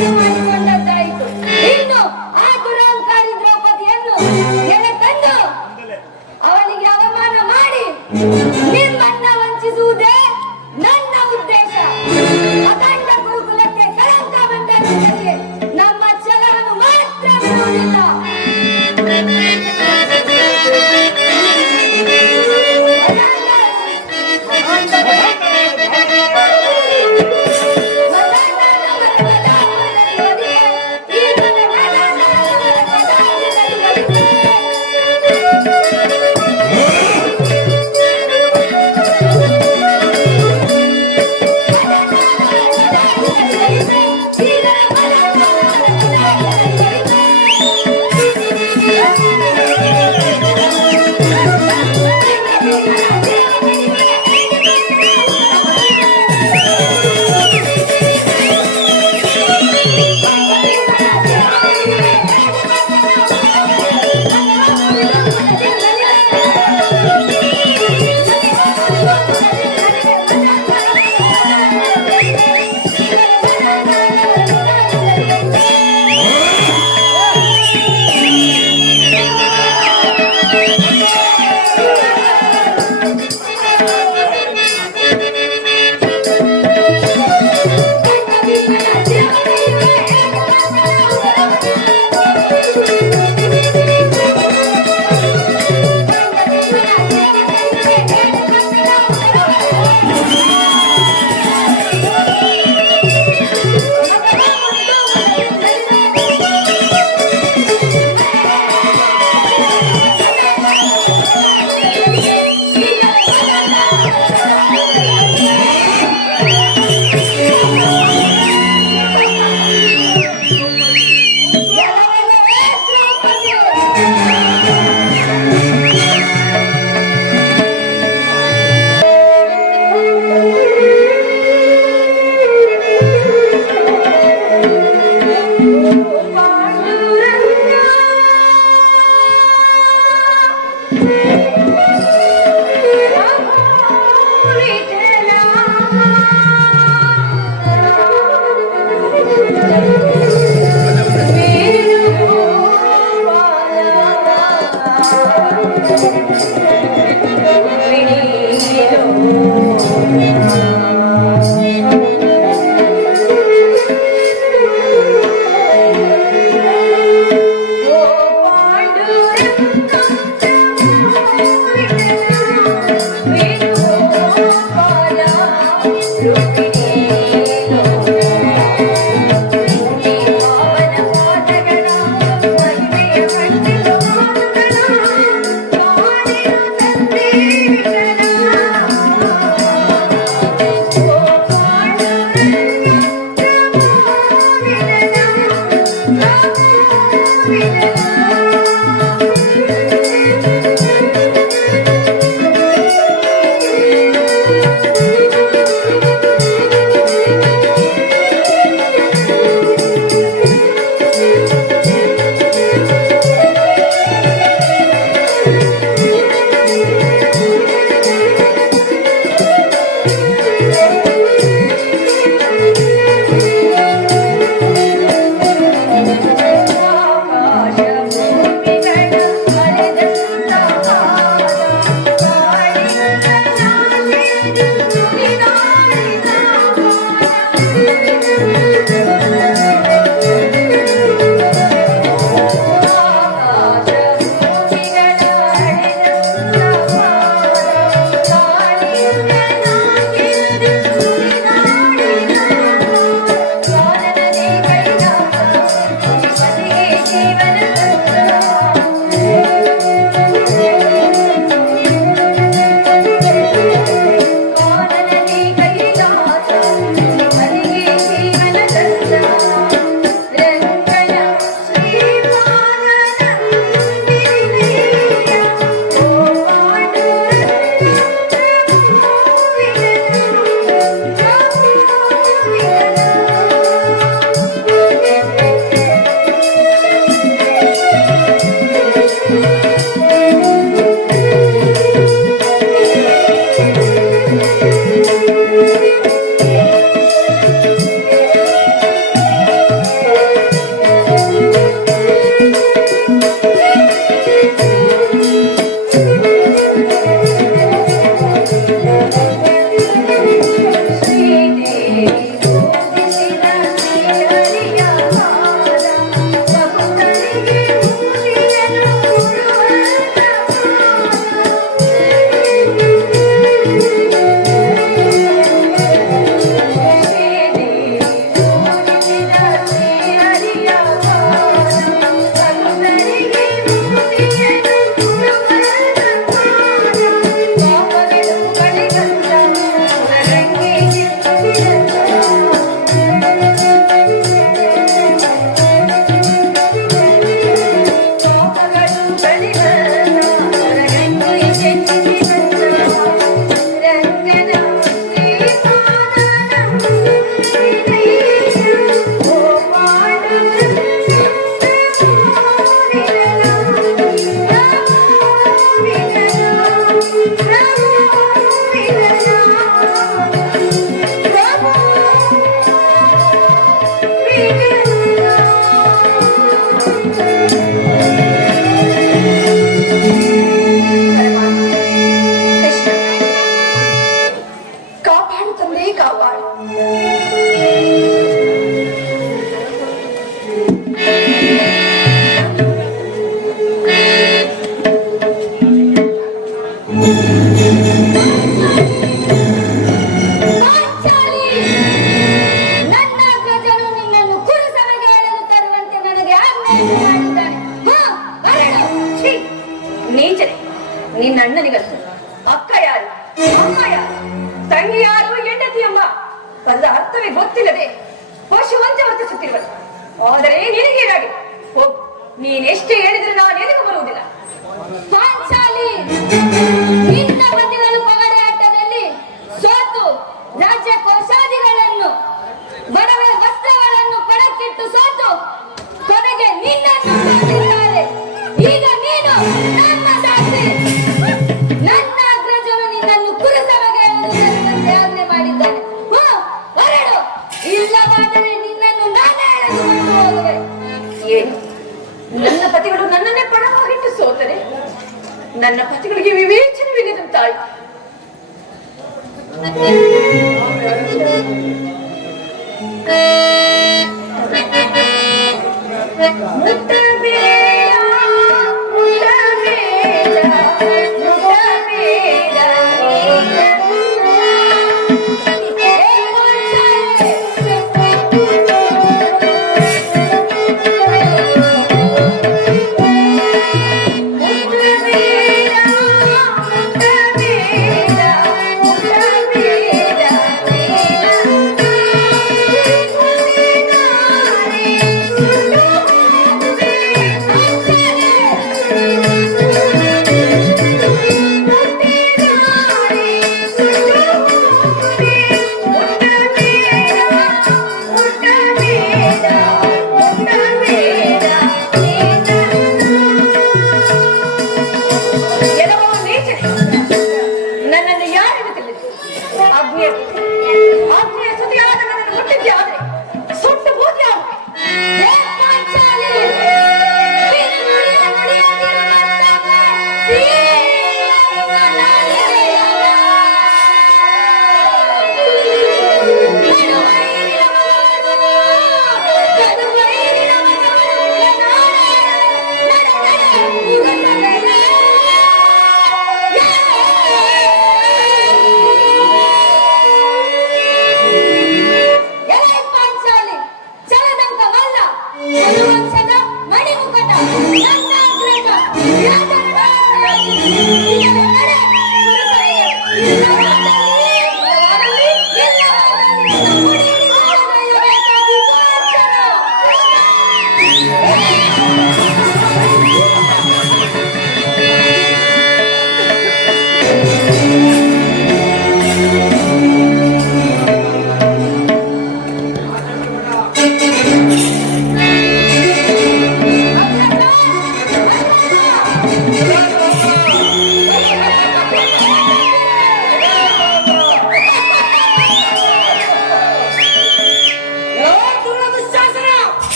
ಮದುವೆ ಮಾಡಿಕೊಂಡದ್ದಾಯಿತು. ಇನ್ನು ಆ ದುರಹಂಕಾರಿ ದ್ರೌಪದಿಯನ್ನು ಎಳೆ ತಂದು ಅವಳಿಗೆ ಅವಮಾನ ಮಾಡಿ ನಿಮ್ಮನ್ನ ವಂಚಿಸುವುದೇ ನನ್ನ ಉದ್ದೇಶ. ಅಖಂಡ ಗುರುಕುಲಕ್ಕೆ ಕಳಂಕ ಬಂದರೆ ನಮ್ಮ ಛಲವನ್ನು ಮಾತ್ರ ಬಿಡುವುದಿಲ್ಲ. ಕೃಷ್ಣ, ಕಾಪಾಡು ತಂದೆ, ಕಾಪಾಡು. ಪಾಂಚಾಲಿ, ನನ್ನ ಅಗ್ರಜನು ನಿನ್ನನ್ನು ಕುರುಸಭೆಗೆ ಎಳೆದು ತರುವಂತೆ ನನಗೆ ಆಜ್ಞೆಯನ್ನು ಮಾಡಿದ್ದಾನೆ. ಹೊರಡು. ಛೀ, ನೀಚನೆ. ನಿನ್ನ ಅಣ್ಣನಿಗಂತ ಅಕ್ಕ ಯಾರು, ಅಮ್ಮ ಯಾರು, ತಂಗಿ ಯಾರು, ಹೆಂಡತಿ ಅಮ್ಮ ಅದರ ಅರ್ಥವೇ ಗೊತ್ತಿಲ್ಲದೆ ಪಶುವಂತೆ ವರ್ತಿಸುತ್ತಿರುವಳು. ಆದರೆ ನಿನಗೇನಾಗಿದೆ? ಹೋಗು, ನೀನೆಷ್ಟೇ ಹೇಳಿದ್ರೆ ನಾನು ಎಲ್ಲಿಗೂ ಬರುವುದಿಲ್ಲ. ಪಾಂಚಾಲಿ, ನಿನ್ನ ಬದಿಗಳು ಪಗಡೆ ಆಟದಲ್ಲಿ ಸೋತು ರಾಜ್ಯ ಕೋಶಾದಿಗಳನ್ನು ಬಡವರ ವಸ್ತ್ರಗಳನ್ನು ಪಡಕ್ಕಿಟ್ಟು ಸೋತು ಕೊನೆಗೆ ನಿನ್ನನ್ನು ಕೊಂದಿದ್ದಾರೆ. ಈಗ ನೀನು ನನ್ನ ದಾಸಿ. ನನ್ನ ಅಗ್ರಜನು ನಿನ್ನನ್ನು ಕುರುಸಭೆಗೆ ಎಳೆದುಕೊಂಡು ಆಜ್ಞೆ ಮಾಡಿದ್ದಾನೆ. ಹೊರಡು, ಇಲ್ಲವಾದರೆ ನಿನ್ನನ್ನು ನಾನೇ ಎಳೆದುಕೊಂಡು ಹೋಗುವೆ. ಏನು, ನನ್ನ ಪತಿಗಳು ನನ್ನನ್ನೇ ಪಣವಾಗಿಟ್ಟು ಸೋತರೆ ನನ್ನ ಪತಿಗಳಿಗೆ ವಿವೇಚನವಿಲ್ಲದಂತಾಯಿತು. ನನ್ನನ್ನು ಯಾರಿಗೂ ತಿಳಿದು ಆಜ್ಞೆಯ ಸುದ್ದಿಯಾದ ನನ್ನನ್ನು ಮುಟ್ಟಿದ್ದೆ ಆದರೆ ಸುಟ್ಟು ಬೂದಿ ಆಗುವೆ. ಹೇ ಪಾಂಚಾಲಿ, ನೀನು ಪಾಂಚಾಲಿ, ಚಲದಂಕವಲ್ಲ ವಂಶದ ಮಣಿಮುಕಟ ನನ್ನ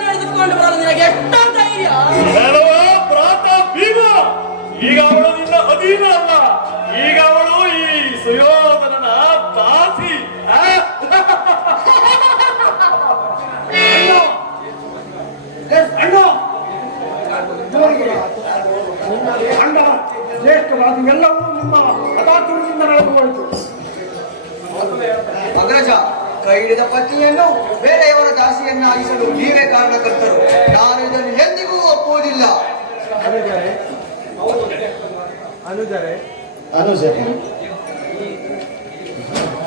ನಡೆದುಕೊಂಡು ಬರಲು ನಿನಗೆ ಎಷ್ಟೋ ಧೈರ್ಯ. ಹೇಳುವ ಪ್ರಾತಃ ಬೀಗ. ಈಗ ಅವಳು ನಿನ್ನ ಅಧೀನ ಅಲ್ಲ, ಈಗ ಅವಳು ಈ ಸುಯೋಧನನ ದಾಸಿ. ಜ್ಯೇಷ್ಠವಾದ ಎಲ್ಲವೂ ನಿಮ್ಮ ಹಠಾತ್ತುರದಿಂದ ನಡೆದು ಹೋಯಿತು. ಅಗ್ರಜ, ಕೈ ಹಿಡಿದ ಪತ್ನಿಯನ್ನು ಬೇರೆಯವರ ದಾಸಿಯನ್ನಾಗಿಸಲು ನೀವೇ ಕಾರಣಕರ್ತರು. ನಾನು ಇದನ್ನು ಎಂದಿಗೂ ಒಪ್ಪುವುದಿಲ್ಲ. ಅನುಜರೇ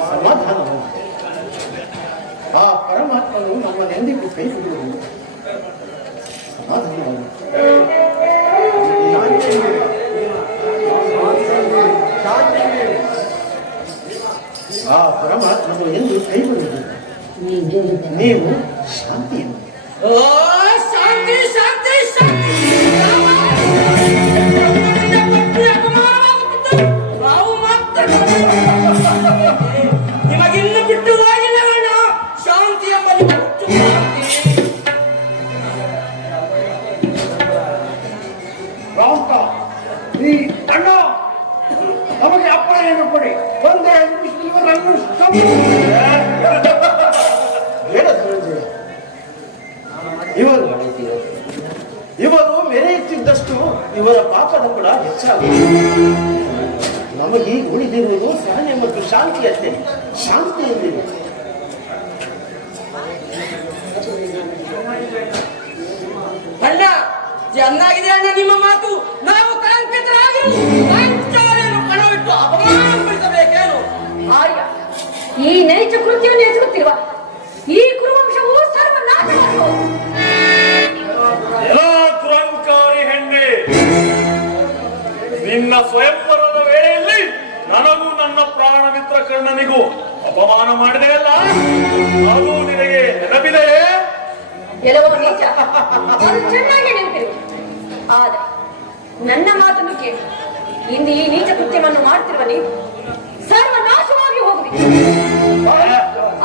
ಸಮಾಧಾನ. ಆ ಪರಮಾತ್ಮನು ನಮ್ಮನ್ನೆಂದಿಗೂ ಕೈ ಬಿಡುವುದು. ಸಮಾಧಾನ. ಆ ಪರಮಾತ್ಮನು ಎಂದು ಕೈ ಬಿಡುವುದಿಲ್ಲ. ನೀವು ಶಾಂತಿಯನ್ನು ಶಾಂತಿ ಶಾಂತಿ ಶಾಂತಿ. ನಿಮಗಿನ್ನು ಬಿಟ್ಟು ಹೋಗಿಲ್ಲವಣ್ಣ. ಇವರು ಇವರು ಮೆರೆಯುತ್ತಿದ್ದಷ್ಟು ಇವರ ಪಾಪದ ಕೂಡ ಹೆಚ್ಚಾಗುವುದು. ನಮಗೆ ಈಗ ಉಳಿದಿರುವುದು ಸಹನೆ ಮತ್ತು ಶಾಂತಿ ಅಷ್ಟೇ. ಶಾಂತಿ ಎಂದಿದೆ. ಅಣ್ಣ, ಚೆನ್ನಾಗಿದೆ ಅಣ್ಣ ನಿಮ್ಮ ಮಾತು. ನಾವು ಕಳಂಕಿತರಾಗಿ ಪಂಚಾಲಯನ್ನು ಕಣವಿಟ್ಟು ಅಪಮಾನಪಡಿಸಬೇಕೇನು? ಆರ್ಯ, ಈ ನೈಜ ಕೃತ್ಯವನ್ನು ಎಸಗುತ್ತಿರುವ ಈ ಕುರುವಂಶವು ಸರ್ವನಾಶವಾಗುವುದು. ಎಲ್ಲ ದುರಂಕಾರಿ ಹೆಣ್ಣೆ, ನಿನ್ನ ಸ್ವಯಂವರದ ವೇಳೆಯಲ್ಲಿ ನನಗೂ ನನ್ನ ಪ್ರಾಣ ಮಿತ್ರ ಕರ್ಣನಿಗೂ ಅಪಮಾನ ಮಾಡಿದೆಯಲ್ಲ, ಅದು ನಿನಗೆ ನೆನಪಿದೆಯೇ? ಎಲ್ಲವೂ ನಿಜ, ಅದು ಚೆನ್ನಾಗಿ ನೆನಪಿರು. ಆದರೆ ನನ್ನ ಮಾತನ್ನು ಕೇಳಿ, ಇಂದು ಈ ನೀಚ ಕೃತ್ಯವನ್ನು ಮಾಡ್ತಿರುವ ನೀವು ಸರ್ವನಾಶವಾಗಿ ಹೋಗಬೇಕು.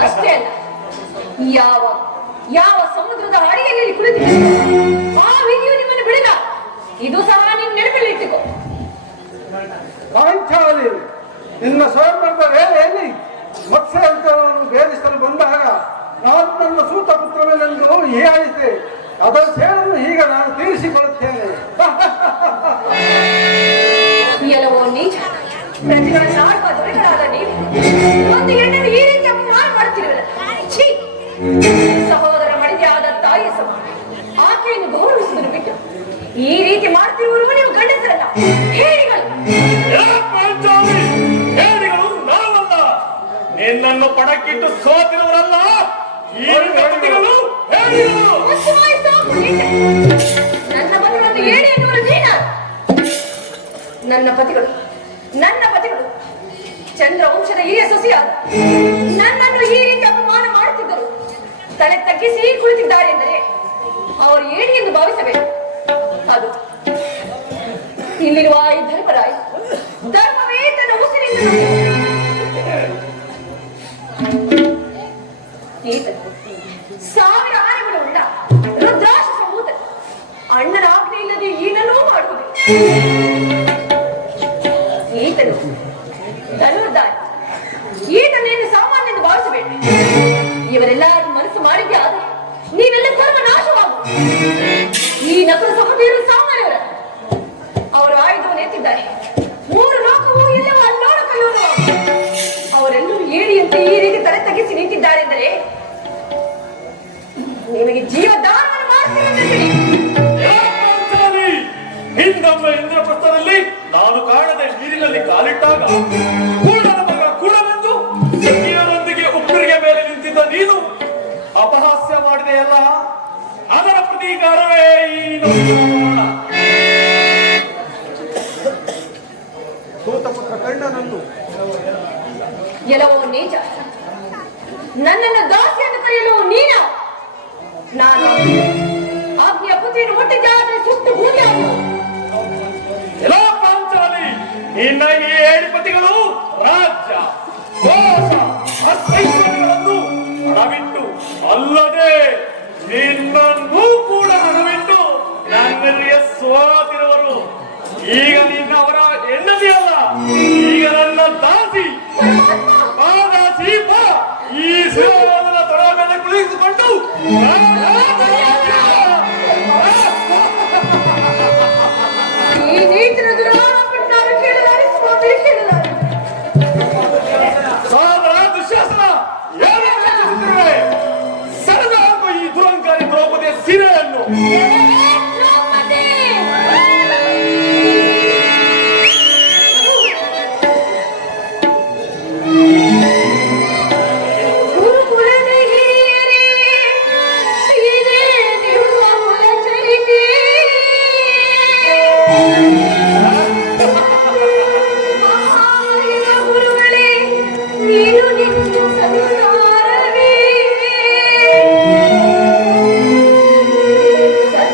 ಅಷ್ಟೇ ಅಲ್ಲ, ಯಾವ ಯಾವ ಸಮುದ್ರದ ಅಡಿಯಲ್ಲಿ ಕುಳಿತಿದೆ ಆ ವಿಧಿಯು ನಿಮ್ಮನ್ನು ಬಿಡಿಲ್ಲ. ಇದು ಸಹ ನೀವು ನೆನಪಲ್ಲಿ ಇಟ್ಟುಕೋ. ಪಾಂಚಾಲಿ, ನಿನ್ನ ಸ್ವಯಂವರದ ವೇಳೆಯಲ್ಲಿ ಮತ್ಸ್ಯವನ್ನು ಭೇದಿಸಲು ಬಂದಾಗ ನಾನು ನನ್ನ ಸೂತ ಪುತ್ರವೆಂದು ಹೀಯಾಳಿಸಿದೆ. ಅದರ ಸೇರನ್ನು ಈಗ ನಾನು ತೀರಿಸಿಕೊಳ್ಳುತ್ತೇನೆ. ಎಲ್ಲವೋ ನೀಚ ಪ್ರತಿಗಳ ನಾಡುವ ದೊರೆಗಳಾದ ನೀವು ಒಂದು ಹೆಣ್ಣನ್ನು ಈ ರೀತಿ ಅಪಮಾನ ಮಾಡ್ತಿರುವಲ್ಲ. ಛೀ! ಸಹೋದರ ಮಡಿದೆಯಾದ ತಾಯಿ ಸಮ ಆಕೆಯನ್ನು ಗೌರವಿಸುವುದನ್ನು ಬಿಟ್ಟು ಈ ರೀತಿ ಮಾಡ್ತಿರುವರು ನೀವು ಗಂಡಸರಲ್ಲ, ಹೇಳಿಗಳು. ಹೇಳಿಗಳು ನಾವಲ್ಲ, ನಿನ್ನನ್ನು ಪಣಕ್ಕಿಟ್ಟು ಸೋತಿರುವರಲ್ಲ ಈ ವ್ಯಕ್ತಿಗಳು ಹೇಳಿಗಳು. ನನ್ನ ಪತಿಗಳನ್ನು ಹೇಳಿ ಎನ್ನುವರು ನೀನ. ನನ್ನ ಪತಿಗಳು ಚಂದ್ರವಂಶದ ಹಿರಿಯ ಸೊಸೆಯಾದ ನನ್ನನ್ನು ಈ ರೀತಿ ಅಪಮಾನ ಮಾಡುತ್ತಿದ್ದರು. ತಲೆ ತಗ್ಗಿಸಿ ಕುಳಿತಿದ್ದಾರೆ ಎಂದರೆ ಅವರು ಹೇಳಿ ಎಂದು ಭಾವಿಸಬೇಕು. ಅದು ಇಲ್ಲಿರುವ ಈ ಧರ್ಮರಾಯ ಧರ್ಮವೇ ತನ್ನ ಉಸಿರಿಂದ ಸಾವಿರ ಆನೆಗಳುಳ್ಳ ರುದ್ರಾಶ ಸಮೂಹ ಅಣ್ಣನ ಆಜ್ಞೆ ಇಲ್ಲದೆ ಏನನ್ನೂ ಮಾಡುವುದು. ಈತನು ಧನುರ್ಧಾರಿ, ಈತನೇನು ಸಾಮಾನ್ಯ ಎಂದು ಭಾವಿಸಬೇಡ. ಇವರೆಲ್ಲರೂ ಮನಸ್ಸು ಮಾಡಿದ್ದೆ ಆದರೆ ನೀವೆಲ್ಲ ಸರ್ವನಾಶವಾಗು. ಈ ನಕಲು ಸಮುದ್ರರು ಸಾಮಾನ್ಯವರ ಅವರು ಆಯುಧವನ್ನು ಎತ್ತಿದ್ದಾರೆ. ಮೂರು ಲೋಕವು ಎಲ್ಲವೂ ಅಲ್ಲೋಡ ಕಲ್ಲೋಡ. ಅವರೆಲ್ಲರೂ ಏಳಿಯಂತೆ ಈ ರೀತಿ ತಲೆ ತಗ್ಗಿಸಿ ನಿಂತಿದ್ದಾರೆ ಎಂದರೆ ನಿಮಗೆ ಜೀವದಾನವನ್ನು ಮಾಡ್ತೀರಿ. ಹಿಂದೊಮ್ಮೆ ಇಂದ್ರಪ್ರಸ್ಥದಲ್ಲಿ ನಾನು ಕಾಣದೆ ನೀರಿನಲ್ಲಿ ಕಾಲಿಟ್ಟಾಗ ಕೂಡನ ಮಗ ಕೂಡಲೆಂದು ಸಖಿಯರೊಂದಿಗೆ ಉಪ್ಪರಿಗೆ ಮೇಲೆ ನಿಂತಿದ್ದ ನೀನು ಅಪಹಾಸ್ಯ ಮಾಡಿದೆಯಲ್ಲ, ಅದರ ಪ್ರತೀಕಾರವೇ ಈ ನಮ್ಮ ಸೂತಪುತ್ರ ಕರ್ಣನನ್ನು ಎಲ್ಲವೋ ನೀಚ, ನನ್ನನ್ನು ದಾಸಿಯನ್ನು ಕರೆಯಲು ನೀನ. ನಾನು ಆಜ್ಞೆಯ ಪುತ್ರಿಯನ್ನು ಮುಟ್ಟಿದ್ದಾದರೆ ಸುಟ್ಟು ಬೂದಿಯಾಗುವುದು. ಎಲ್ಲ ಪಾಂಚಾಲಿ, ನಿನ್ನ ಈ ಏಳಿಪತಿಗಳು ರಾಜ್ಯ ಕೋಶ ಅರ್ಥೈಶ್ವರ್ಯಗಳನ್ನು ಹಣವಿಟ್ಟು ಅಲ್ಲದೆ ನಿನ್ನನ್ನೂ ಕೂಡ ಹಣವಿಟ್ಟು ನನ್ನಲ್ಲಿ ಸೋತಿರುವರು. ಈಗ ನಿನ್ನ ಅವರ ಹೆಂಡತಿಯಲ್ಲ, ಈಗ ನನ್ನ ದಾಸಿ. ಬಾ ದಾಸಿ ಬಾ, ಈ ಸೇವನ ತೊಡ ಮೇಲೆ ಕುಳಿತುಕೊಂಡು ಈ ನೀತಿನ ದುರಾರೋಪಣೆ ಕೇಳಿದರೆ ಸಹೋದರ ದುಶ್ಯಾಸನ, ಸರದಾಗು ಈ ದುರಂಕಾರಿ ದ್ರೌಪದಿಯ ಸೀರೆಯನ್ನು. ಸತ್ಯ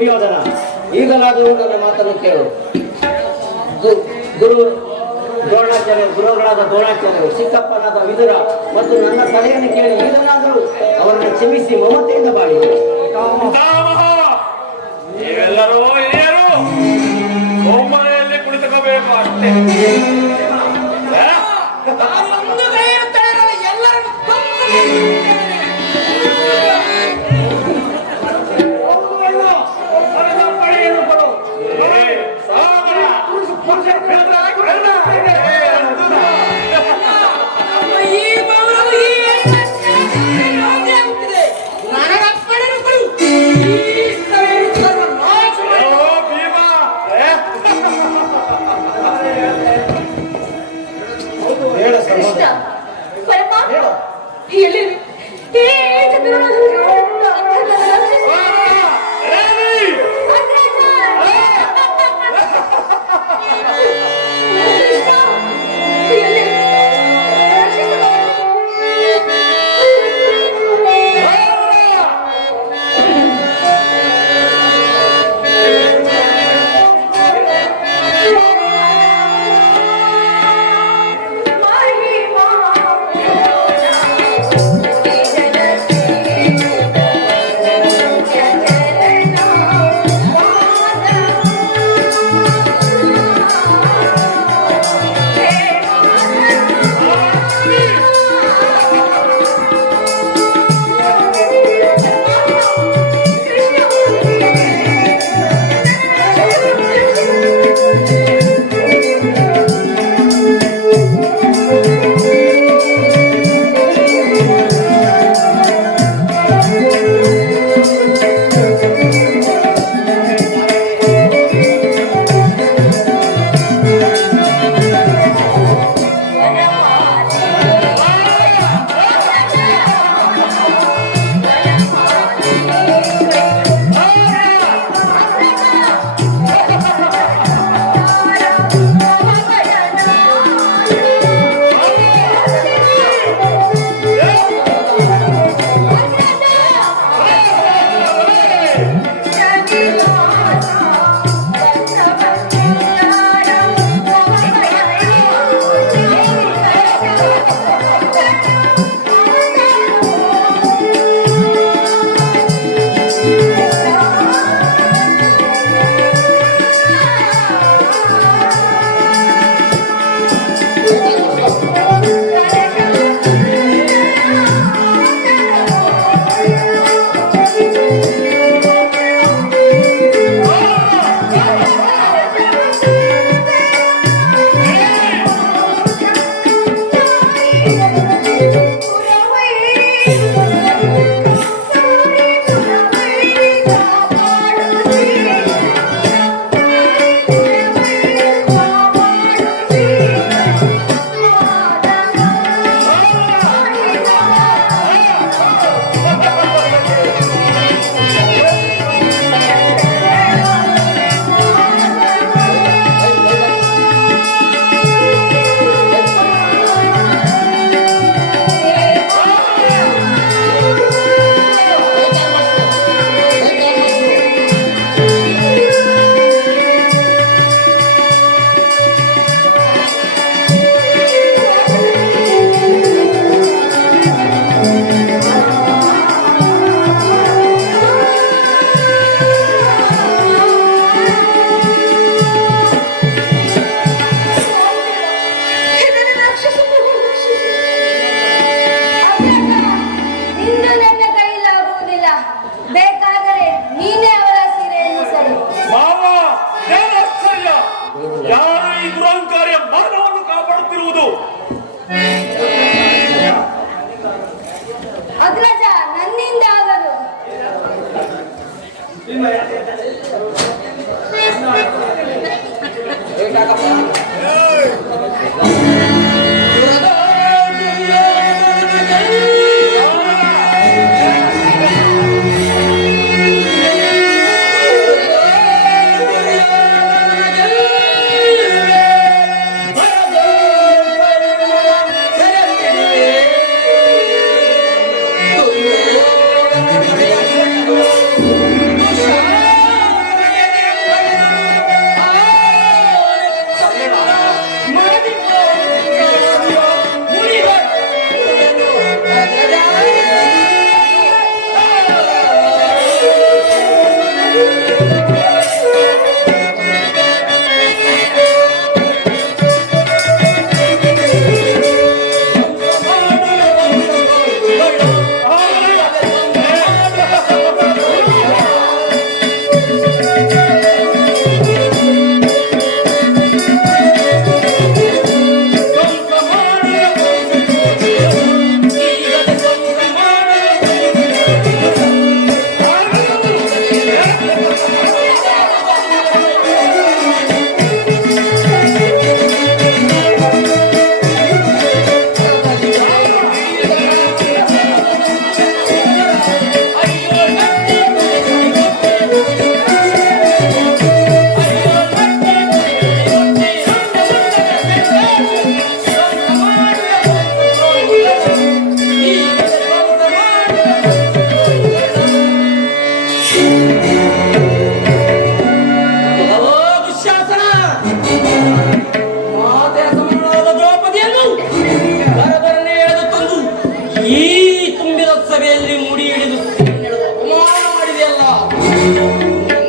ದುರ್ಯೋಧನ, ಈಗಲಾದರೂ ನನ್ನ ಮಾತನ್ನು ಕೇಳು. ಗುರು ದ್ರೋಣಾಚಾರ್ಯ, ಗುರುಗಳಾದ ದ್ರೋಣಾಚಾರ್ಯರು, ಚಿಕ್ಕಪ್ಪನಾದ ವಿದುರ ಮತ್ತು ನನ್ನ ಸಲಹೆಯನ್ನು ಕೇಳಿ ಈಗಲಾದರೂ ಅವರನ್ನು ಕ್ಷಮಿಸಿ ಮಮತೆಯಿಂದ ಬಾಳಿ. ಪಿತಾಮಹ, ನೀವೆಲ್ಲರೂ ಹಿರಿಯರು ಒಮ್ಮನೆಯಲ್ಲಿ ಕುಳಿತುಕೋಬೇಕು ಅಷ್ಟೇ. ಕೃಷ್ಣ, ಪರಮ, ಎಲ್ಲಿ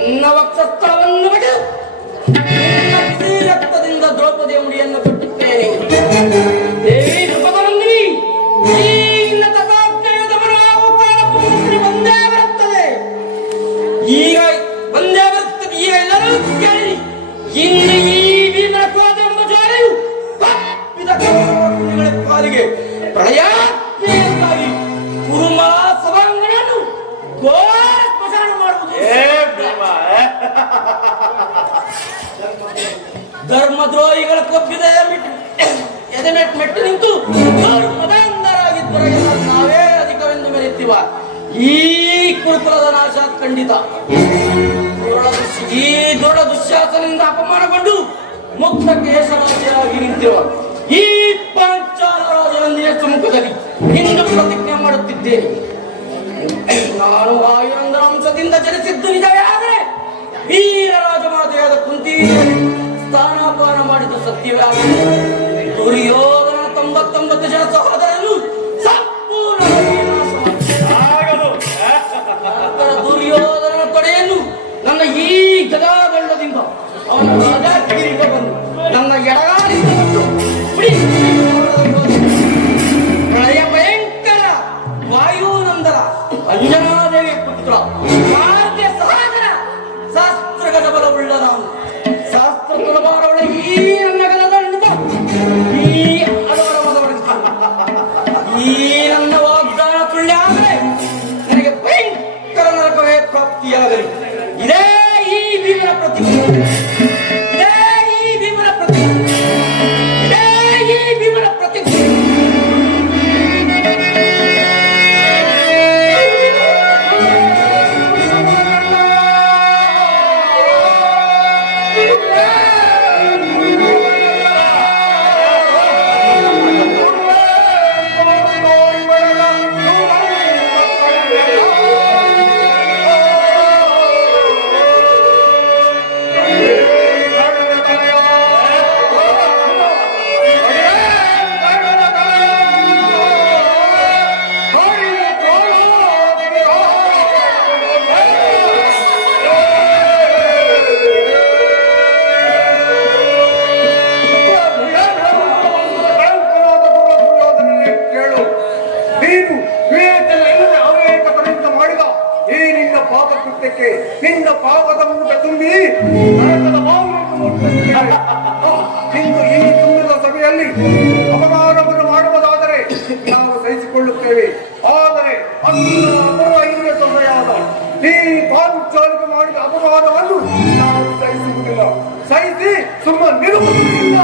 ನಿನ್ನ ವಕ್ಷಸ್ಥಳವನ್ನು ಬಿಡು. ನಿನ್ನ ಬಿಸಿ ರಕ್ತದಿಂದ ದ್ರೌಪದಿಯ ಮುಡಿಯನ್ನು ಕಟ್ಟುತ್ತೇನೆ. ದೇವಿ ನೃಪವರಂಗಿನಿ, ಈ ನಿನ್ನ ತಥಾಜ್ಞೆಯುತವನ್ನು ನಾವು ಕಾಲಪುರುಷರು ಬಂದೇ ಬರುತ್ತದೆ. ಈಗ ಬಂದೇ ಬರುತ್ತದೆ. ಈಗ ಎಲ್ಲರೂ ಕೇಳಿ, ಇನ್ನು ಈ ಭೀಮನ ಕ್ರೋಧ ಎಂಬ ಜ್ವಾಲೆಯು ತಪ್ಪಿದ ಕೌರವರ ಪಾಲಿಗೆ ಪ್ರಯಾಜ್ಞೆಯಾಗಿ ಕುರುಮಲ ಸಭಾಂಗಣವನ್ನು ಘೋರ ಸ್ಮಶಾನ ಮಾಡುವುದು. ಧರ್ಮದ್ರೋಹಿಗಳ ಕೊಬ್ಬಿದ ಎದೆ ಮೆಟ್ಟು ನಿಂತು ಮದಾಂಧರಾಗಿದ್ದವರೆಲ್ಲ ನಾವೇ ಅಧಿಕವೆಂದು ಮೆರೆಯುತ್ತೀವ. ಈ ಕುರುಕುಲದ ನಾಶ ಖಂಡಿತ. ಈ ದೊಡ್ಡ ದುಶ್ಯಾಸನದಿಂದ ಅಪಮಾನಗೊಂಡು ಮುಕ್ತ ಕೇಶರಾಜರಾಗಿ ನಿಂತಿರುವ ಈ ಪಾಂಚಾಲ ರಾಜನೊಂದಿಗೆ ಸಮ್ಮುಖದಲ್ಲಿ ಇಂದು ಪ್ರತಿಜ್ಞೆ ಮಾಡುತ್ತಿದ್ದೇನೆ. ನಾನು ವಾಯುನಂದನ ಅಂಶದಿಂದ ಜನಿಸಿದ್ದು ನಿಜವೇ ಆದರೆ ವೀರ ರಾಜಮಾತೆಯಾದ ಕುಂತಿ ಸ್ಥಾನಾಪಾನ ಮಾಡಿದ ಸತ್ಯವೇ ಆಗಿದೆ. ದುರ್ಯೋಧನ 99 ಜನ ಸಹೋದರನ್ನು ಸಂಪೂರ್ಣವಾಗಿ ನಾಶ ಮಾಡಿದ ದುರ್ಯೋಧನ ತೊಡೆಯನ್ನು ನನ್ನ ಈ ಗದಾದಂಡದಿಂದ ಅವನ ರಾಜಾಗಿರಿಗೆ ಬಂದು ನನ್ನ ಎಡಗಾಲಿಂದ ಪ್ರಳಯ ಭಯಂಕರ ವಾಯುನಂದನ ಅಂಜನಾದೇವಿ ಪುತ್ರ ಭಾರತೀಯ ಸಹೋದರ ಶಾಸ್ತ್ರಗತ ಬಲವುಳ್ಳ ನಾನು ಶಾಸ್ತ್ರ ಕುಲಭಾರವುಳ್ಳ ಈ ನನ್ನ ಗದದಂಡ ಈ ಅದವರ ಮದವಡಿಸ ಈ ನನ್ನ ವಾಗ್ದಾನ ಸುಳ್ಳೆ ಆದರೆ ನನಗೆ ಭಯಂಕರ ನರಕವೇ ಪ್ರಾಪ್ತಿಯಾಗಲಿ. ಇದೇ ಈ ಭೀಮನ ಪ್ರತಿಜ್ಞೆ. ಇದೇ ಈ ಭೀಮನ ಪ್ರತಿಜ್ಞೆ. ಇದೇ ಈ ಭೀಮನ ಪ್ರತಿಜ್ಞೆ. ನಿನ್ನ ಪಾಪದ ಮುಖ ತುಂಬಿ ನರಕದ ಬಾವಿಯನ್ನು ಮುಟ್ಟುತ್ತಿದ್ದಾರೆ. ಇಂದು ಈ ತುಂಬಿದ ಸಭೆಯಲ್ಲಿ ಅಪಮಾನವನ್ನು ಮಾಡುವುದಾದರೆ ನಾವು ಸಹಿಸಿಕೊಳ್ಳುತ್ತೇವೆ. ಆದರೆ ಅಪರ ಹಿರಿಯ ಸಭೆಯಾದ ಈ ಪಾಂಚಾಲಿಗೆ ಮಾಡಿದ ಅಪಮಾನವನ್ನು ನಾವು ಸಹಿಸುವುದಿಲ್ಲ. ಸಹಿಸಿ ಸುಮ್ಮನಿರುವುದಿಲ್ಲ.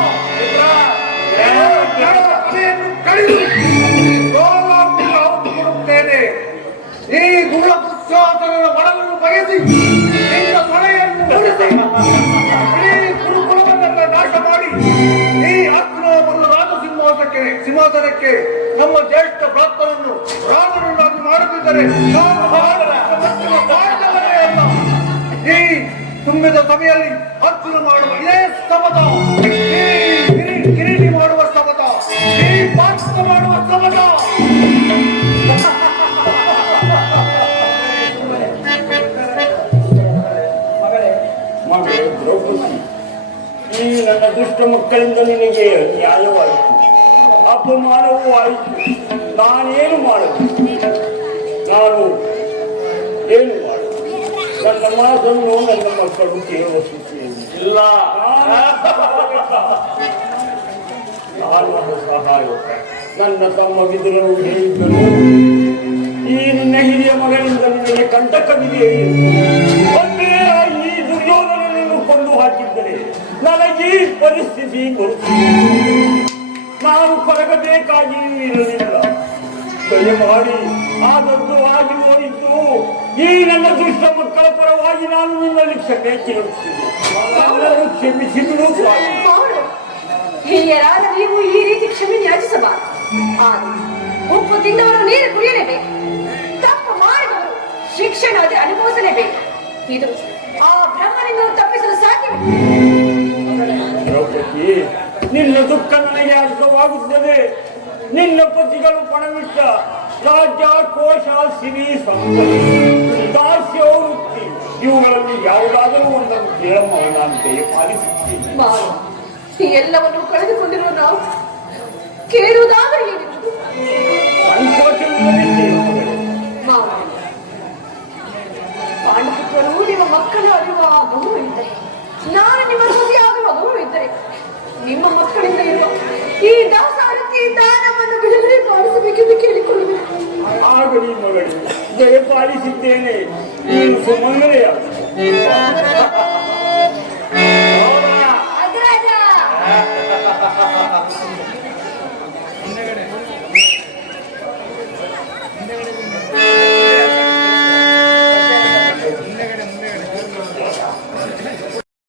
ಕೊಡುತ್ತೇನೆ. ಈ ದುರ್ಲಭಾಸನ ಒಳವನ್ನು ಬಯಸಿ ನಿನ್ನ ಮನೆಯನ್ನು ಮುರಿಸಿ ಇಡೀ ಕುರುಕುಲವನ್ನೆಲ್ಲ ನಾಶ ಮಾಡಿ ಈ ಅಕ್ರಮವನ್ನು ಸಿಂಹಾಸನಕ್ಕೆ ನಮ್ಮ ಜ್ಯೇಷ್ಠ ಭ್ರಾತರನ್ನು ರಾಮನನ್ನಾಗಿ ಮಾಡುತ್ತಿದ್ದರೆ ನಾವು ಪಾಂಡವರೇ ಅಲ್ಲ. ಈ ತುಂಬಿದ ಸಭೆಯಲ್ಲಿ ಅರ್ಜುನ ಮಾಡುವ ಇದೇ ಸಮತ, ಈ ಕಿರೀಟಿ ಮಾಡುವ ಸಮತ, ಈ ಪಾತ್ರ ಮಾಡುವ ಸಮತ. ಮಗಳೇ ದ್ರೌಪದಿ, ಈ ನನ್ನ ದುಷ್ಟ ಮಕ್ಕಳಿಂದ ನಿನಗೆ ನ್ಯಾಯವಾಯಿತು, ಅಪಮಾನವೂ ಆಯಿತು. ನಾನೇನು ಮಾಡಬೇಕು? ನಾನು ಏನು ಮಾಡಬೇಕು? ನನ್ನ ಮಾತನ್ನು ನನ್ನ ಮಕ್ಕಳು ಕೇಳಿಸುತ್ತೇನೆ. ನಾನು ಸಹಾಯಕ. ನನ್ನ ತಮ್ಮ ವಿದುರರು ಹೇಳಿದ್ದರು, ಈ ನಿನ್ನ ಹಿರಿಯ ಮಗನಿಂದ ನಿನಗೆ ಕಂಟಕವಿದೆ. ಒಂದೇ ಈ ದುರ್ಯೋಧನನನ್ನು ಕೊಂದು ಹಾಕಿದ್ದರೆ ನನಗೆ ಈ ಪರಿಸ್ಥಿತಿ ಬರುತ್ತಿದೆ. ನಾನು ಕೊರಗಬೇಕಾಗಿ ಇರಲಿಲ್ಲ. ದಯಮಾಡಿ ಆದರ್ಶವಾಗಿ ಹೋಯಿತು. ಈ ನನ್ನ ದುಷ್ಟ ಮಕ್ಕಳ ಪರವಾಗಿ ನಾನು ನಿನ್ನಲ್ಲಿ ಕ್ಷಮೆ ಕೇಳುತ್ತೇನೆ. ನನ್ನನ್ನು ಕ್ಷಮಿಸಿದ್ರು ಸ್ವಾಮಿ. ಹಿರಿಯರಾದ ನೀವು ಈ ರೀತಿ ಕ್ಷಮೆ ಯಾಚಿಸಬಾರದು. ಆದರೆ ಉಪ್ಪು ತಿಂದವರು ನೀರು ಕುಡಿಯಲೇಬೇಕು. ತಪ್ಪು ಮಾಡಿದವರು ಶಿಕ್ಷೆನಾಗಿ ಅನುಭವಿಸಲೇಬೇಕು. ಇದು ಆ ಬ್ರಹ್ಮನಿಂದ ತಪ್ಪಿಸಲು ಸಾಧ್ಯವೇ? ದ್ರೌಪದಿ, ನಿನ್ನ ದುಃಖ ನನಗೆ ಅರ್ಥವಾಗುತ್ತದೆ. ನಿನ್ನ ಪತಿಗಳು ಪಣವಿಟ್ಟ ರಾಜ್ಯ, ಕೋಶ, ಸಿರಿ, ಸಂಪತ್ತು, ದಾಸ್ಯ, ವೃತ್ತಿ ಇವು ಯಾವುದಾದರೂ ಒಂದನ್ನು ಕೇಳಮ್ಮ, ನಾನು ದಯಪಾಲಿಸುತ್ತೇನೆ. ಮಾವ, ಈ ಎಲ್ಲವನ್ನು ಕಳೆದುಕೊಂಡಿರುವ ನಾವು ಕೇಳುವುದಾದರೆ ಏನಿತ್ತು? ಸಂಕೋಚವಿಲ್ಲದೆ ಕೇಳು ಮಗಳೇ. ಮಾವ, ಪಾಂಡಪುತ್ರರು ನಿಮ್ಮ ಮಕ್ಕಳಾಗಿರುವ ಗೌರವ ಇದ್ದರೆ, ನಾನು ನಿಮ್ಮ ಸೊಸೆಯಾಗುವ ಗೌರವ ಇದ್ದರೆ, ನಿಮ್ಮ ಮಕ್ಕಳಿಂದ ಇರುವ ಈ ದಾಸಾರತಿಯಿಂದ ನಮ್ಮನ್ನು ಬಿಡುಗಡೆ ಮಾಡಿಸಬೇಕೆಂದು ಕೇಳಿಕೊಳ್ಳುವೆ. ಆಗಲಿ ಮಗಳೇ, ದಯಪಾಲಿಸಿದ್ದೇನೆ. ನೀನು ಸುಮಂಗಲೆಯಾಗ.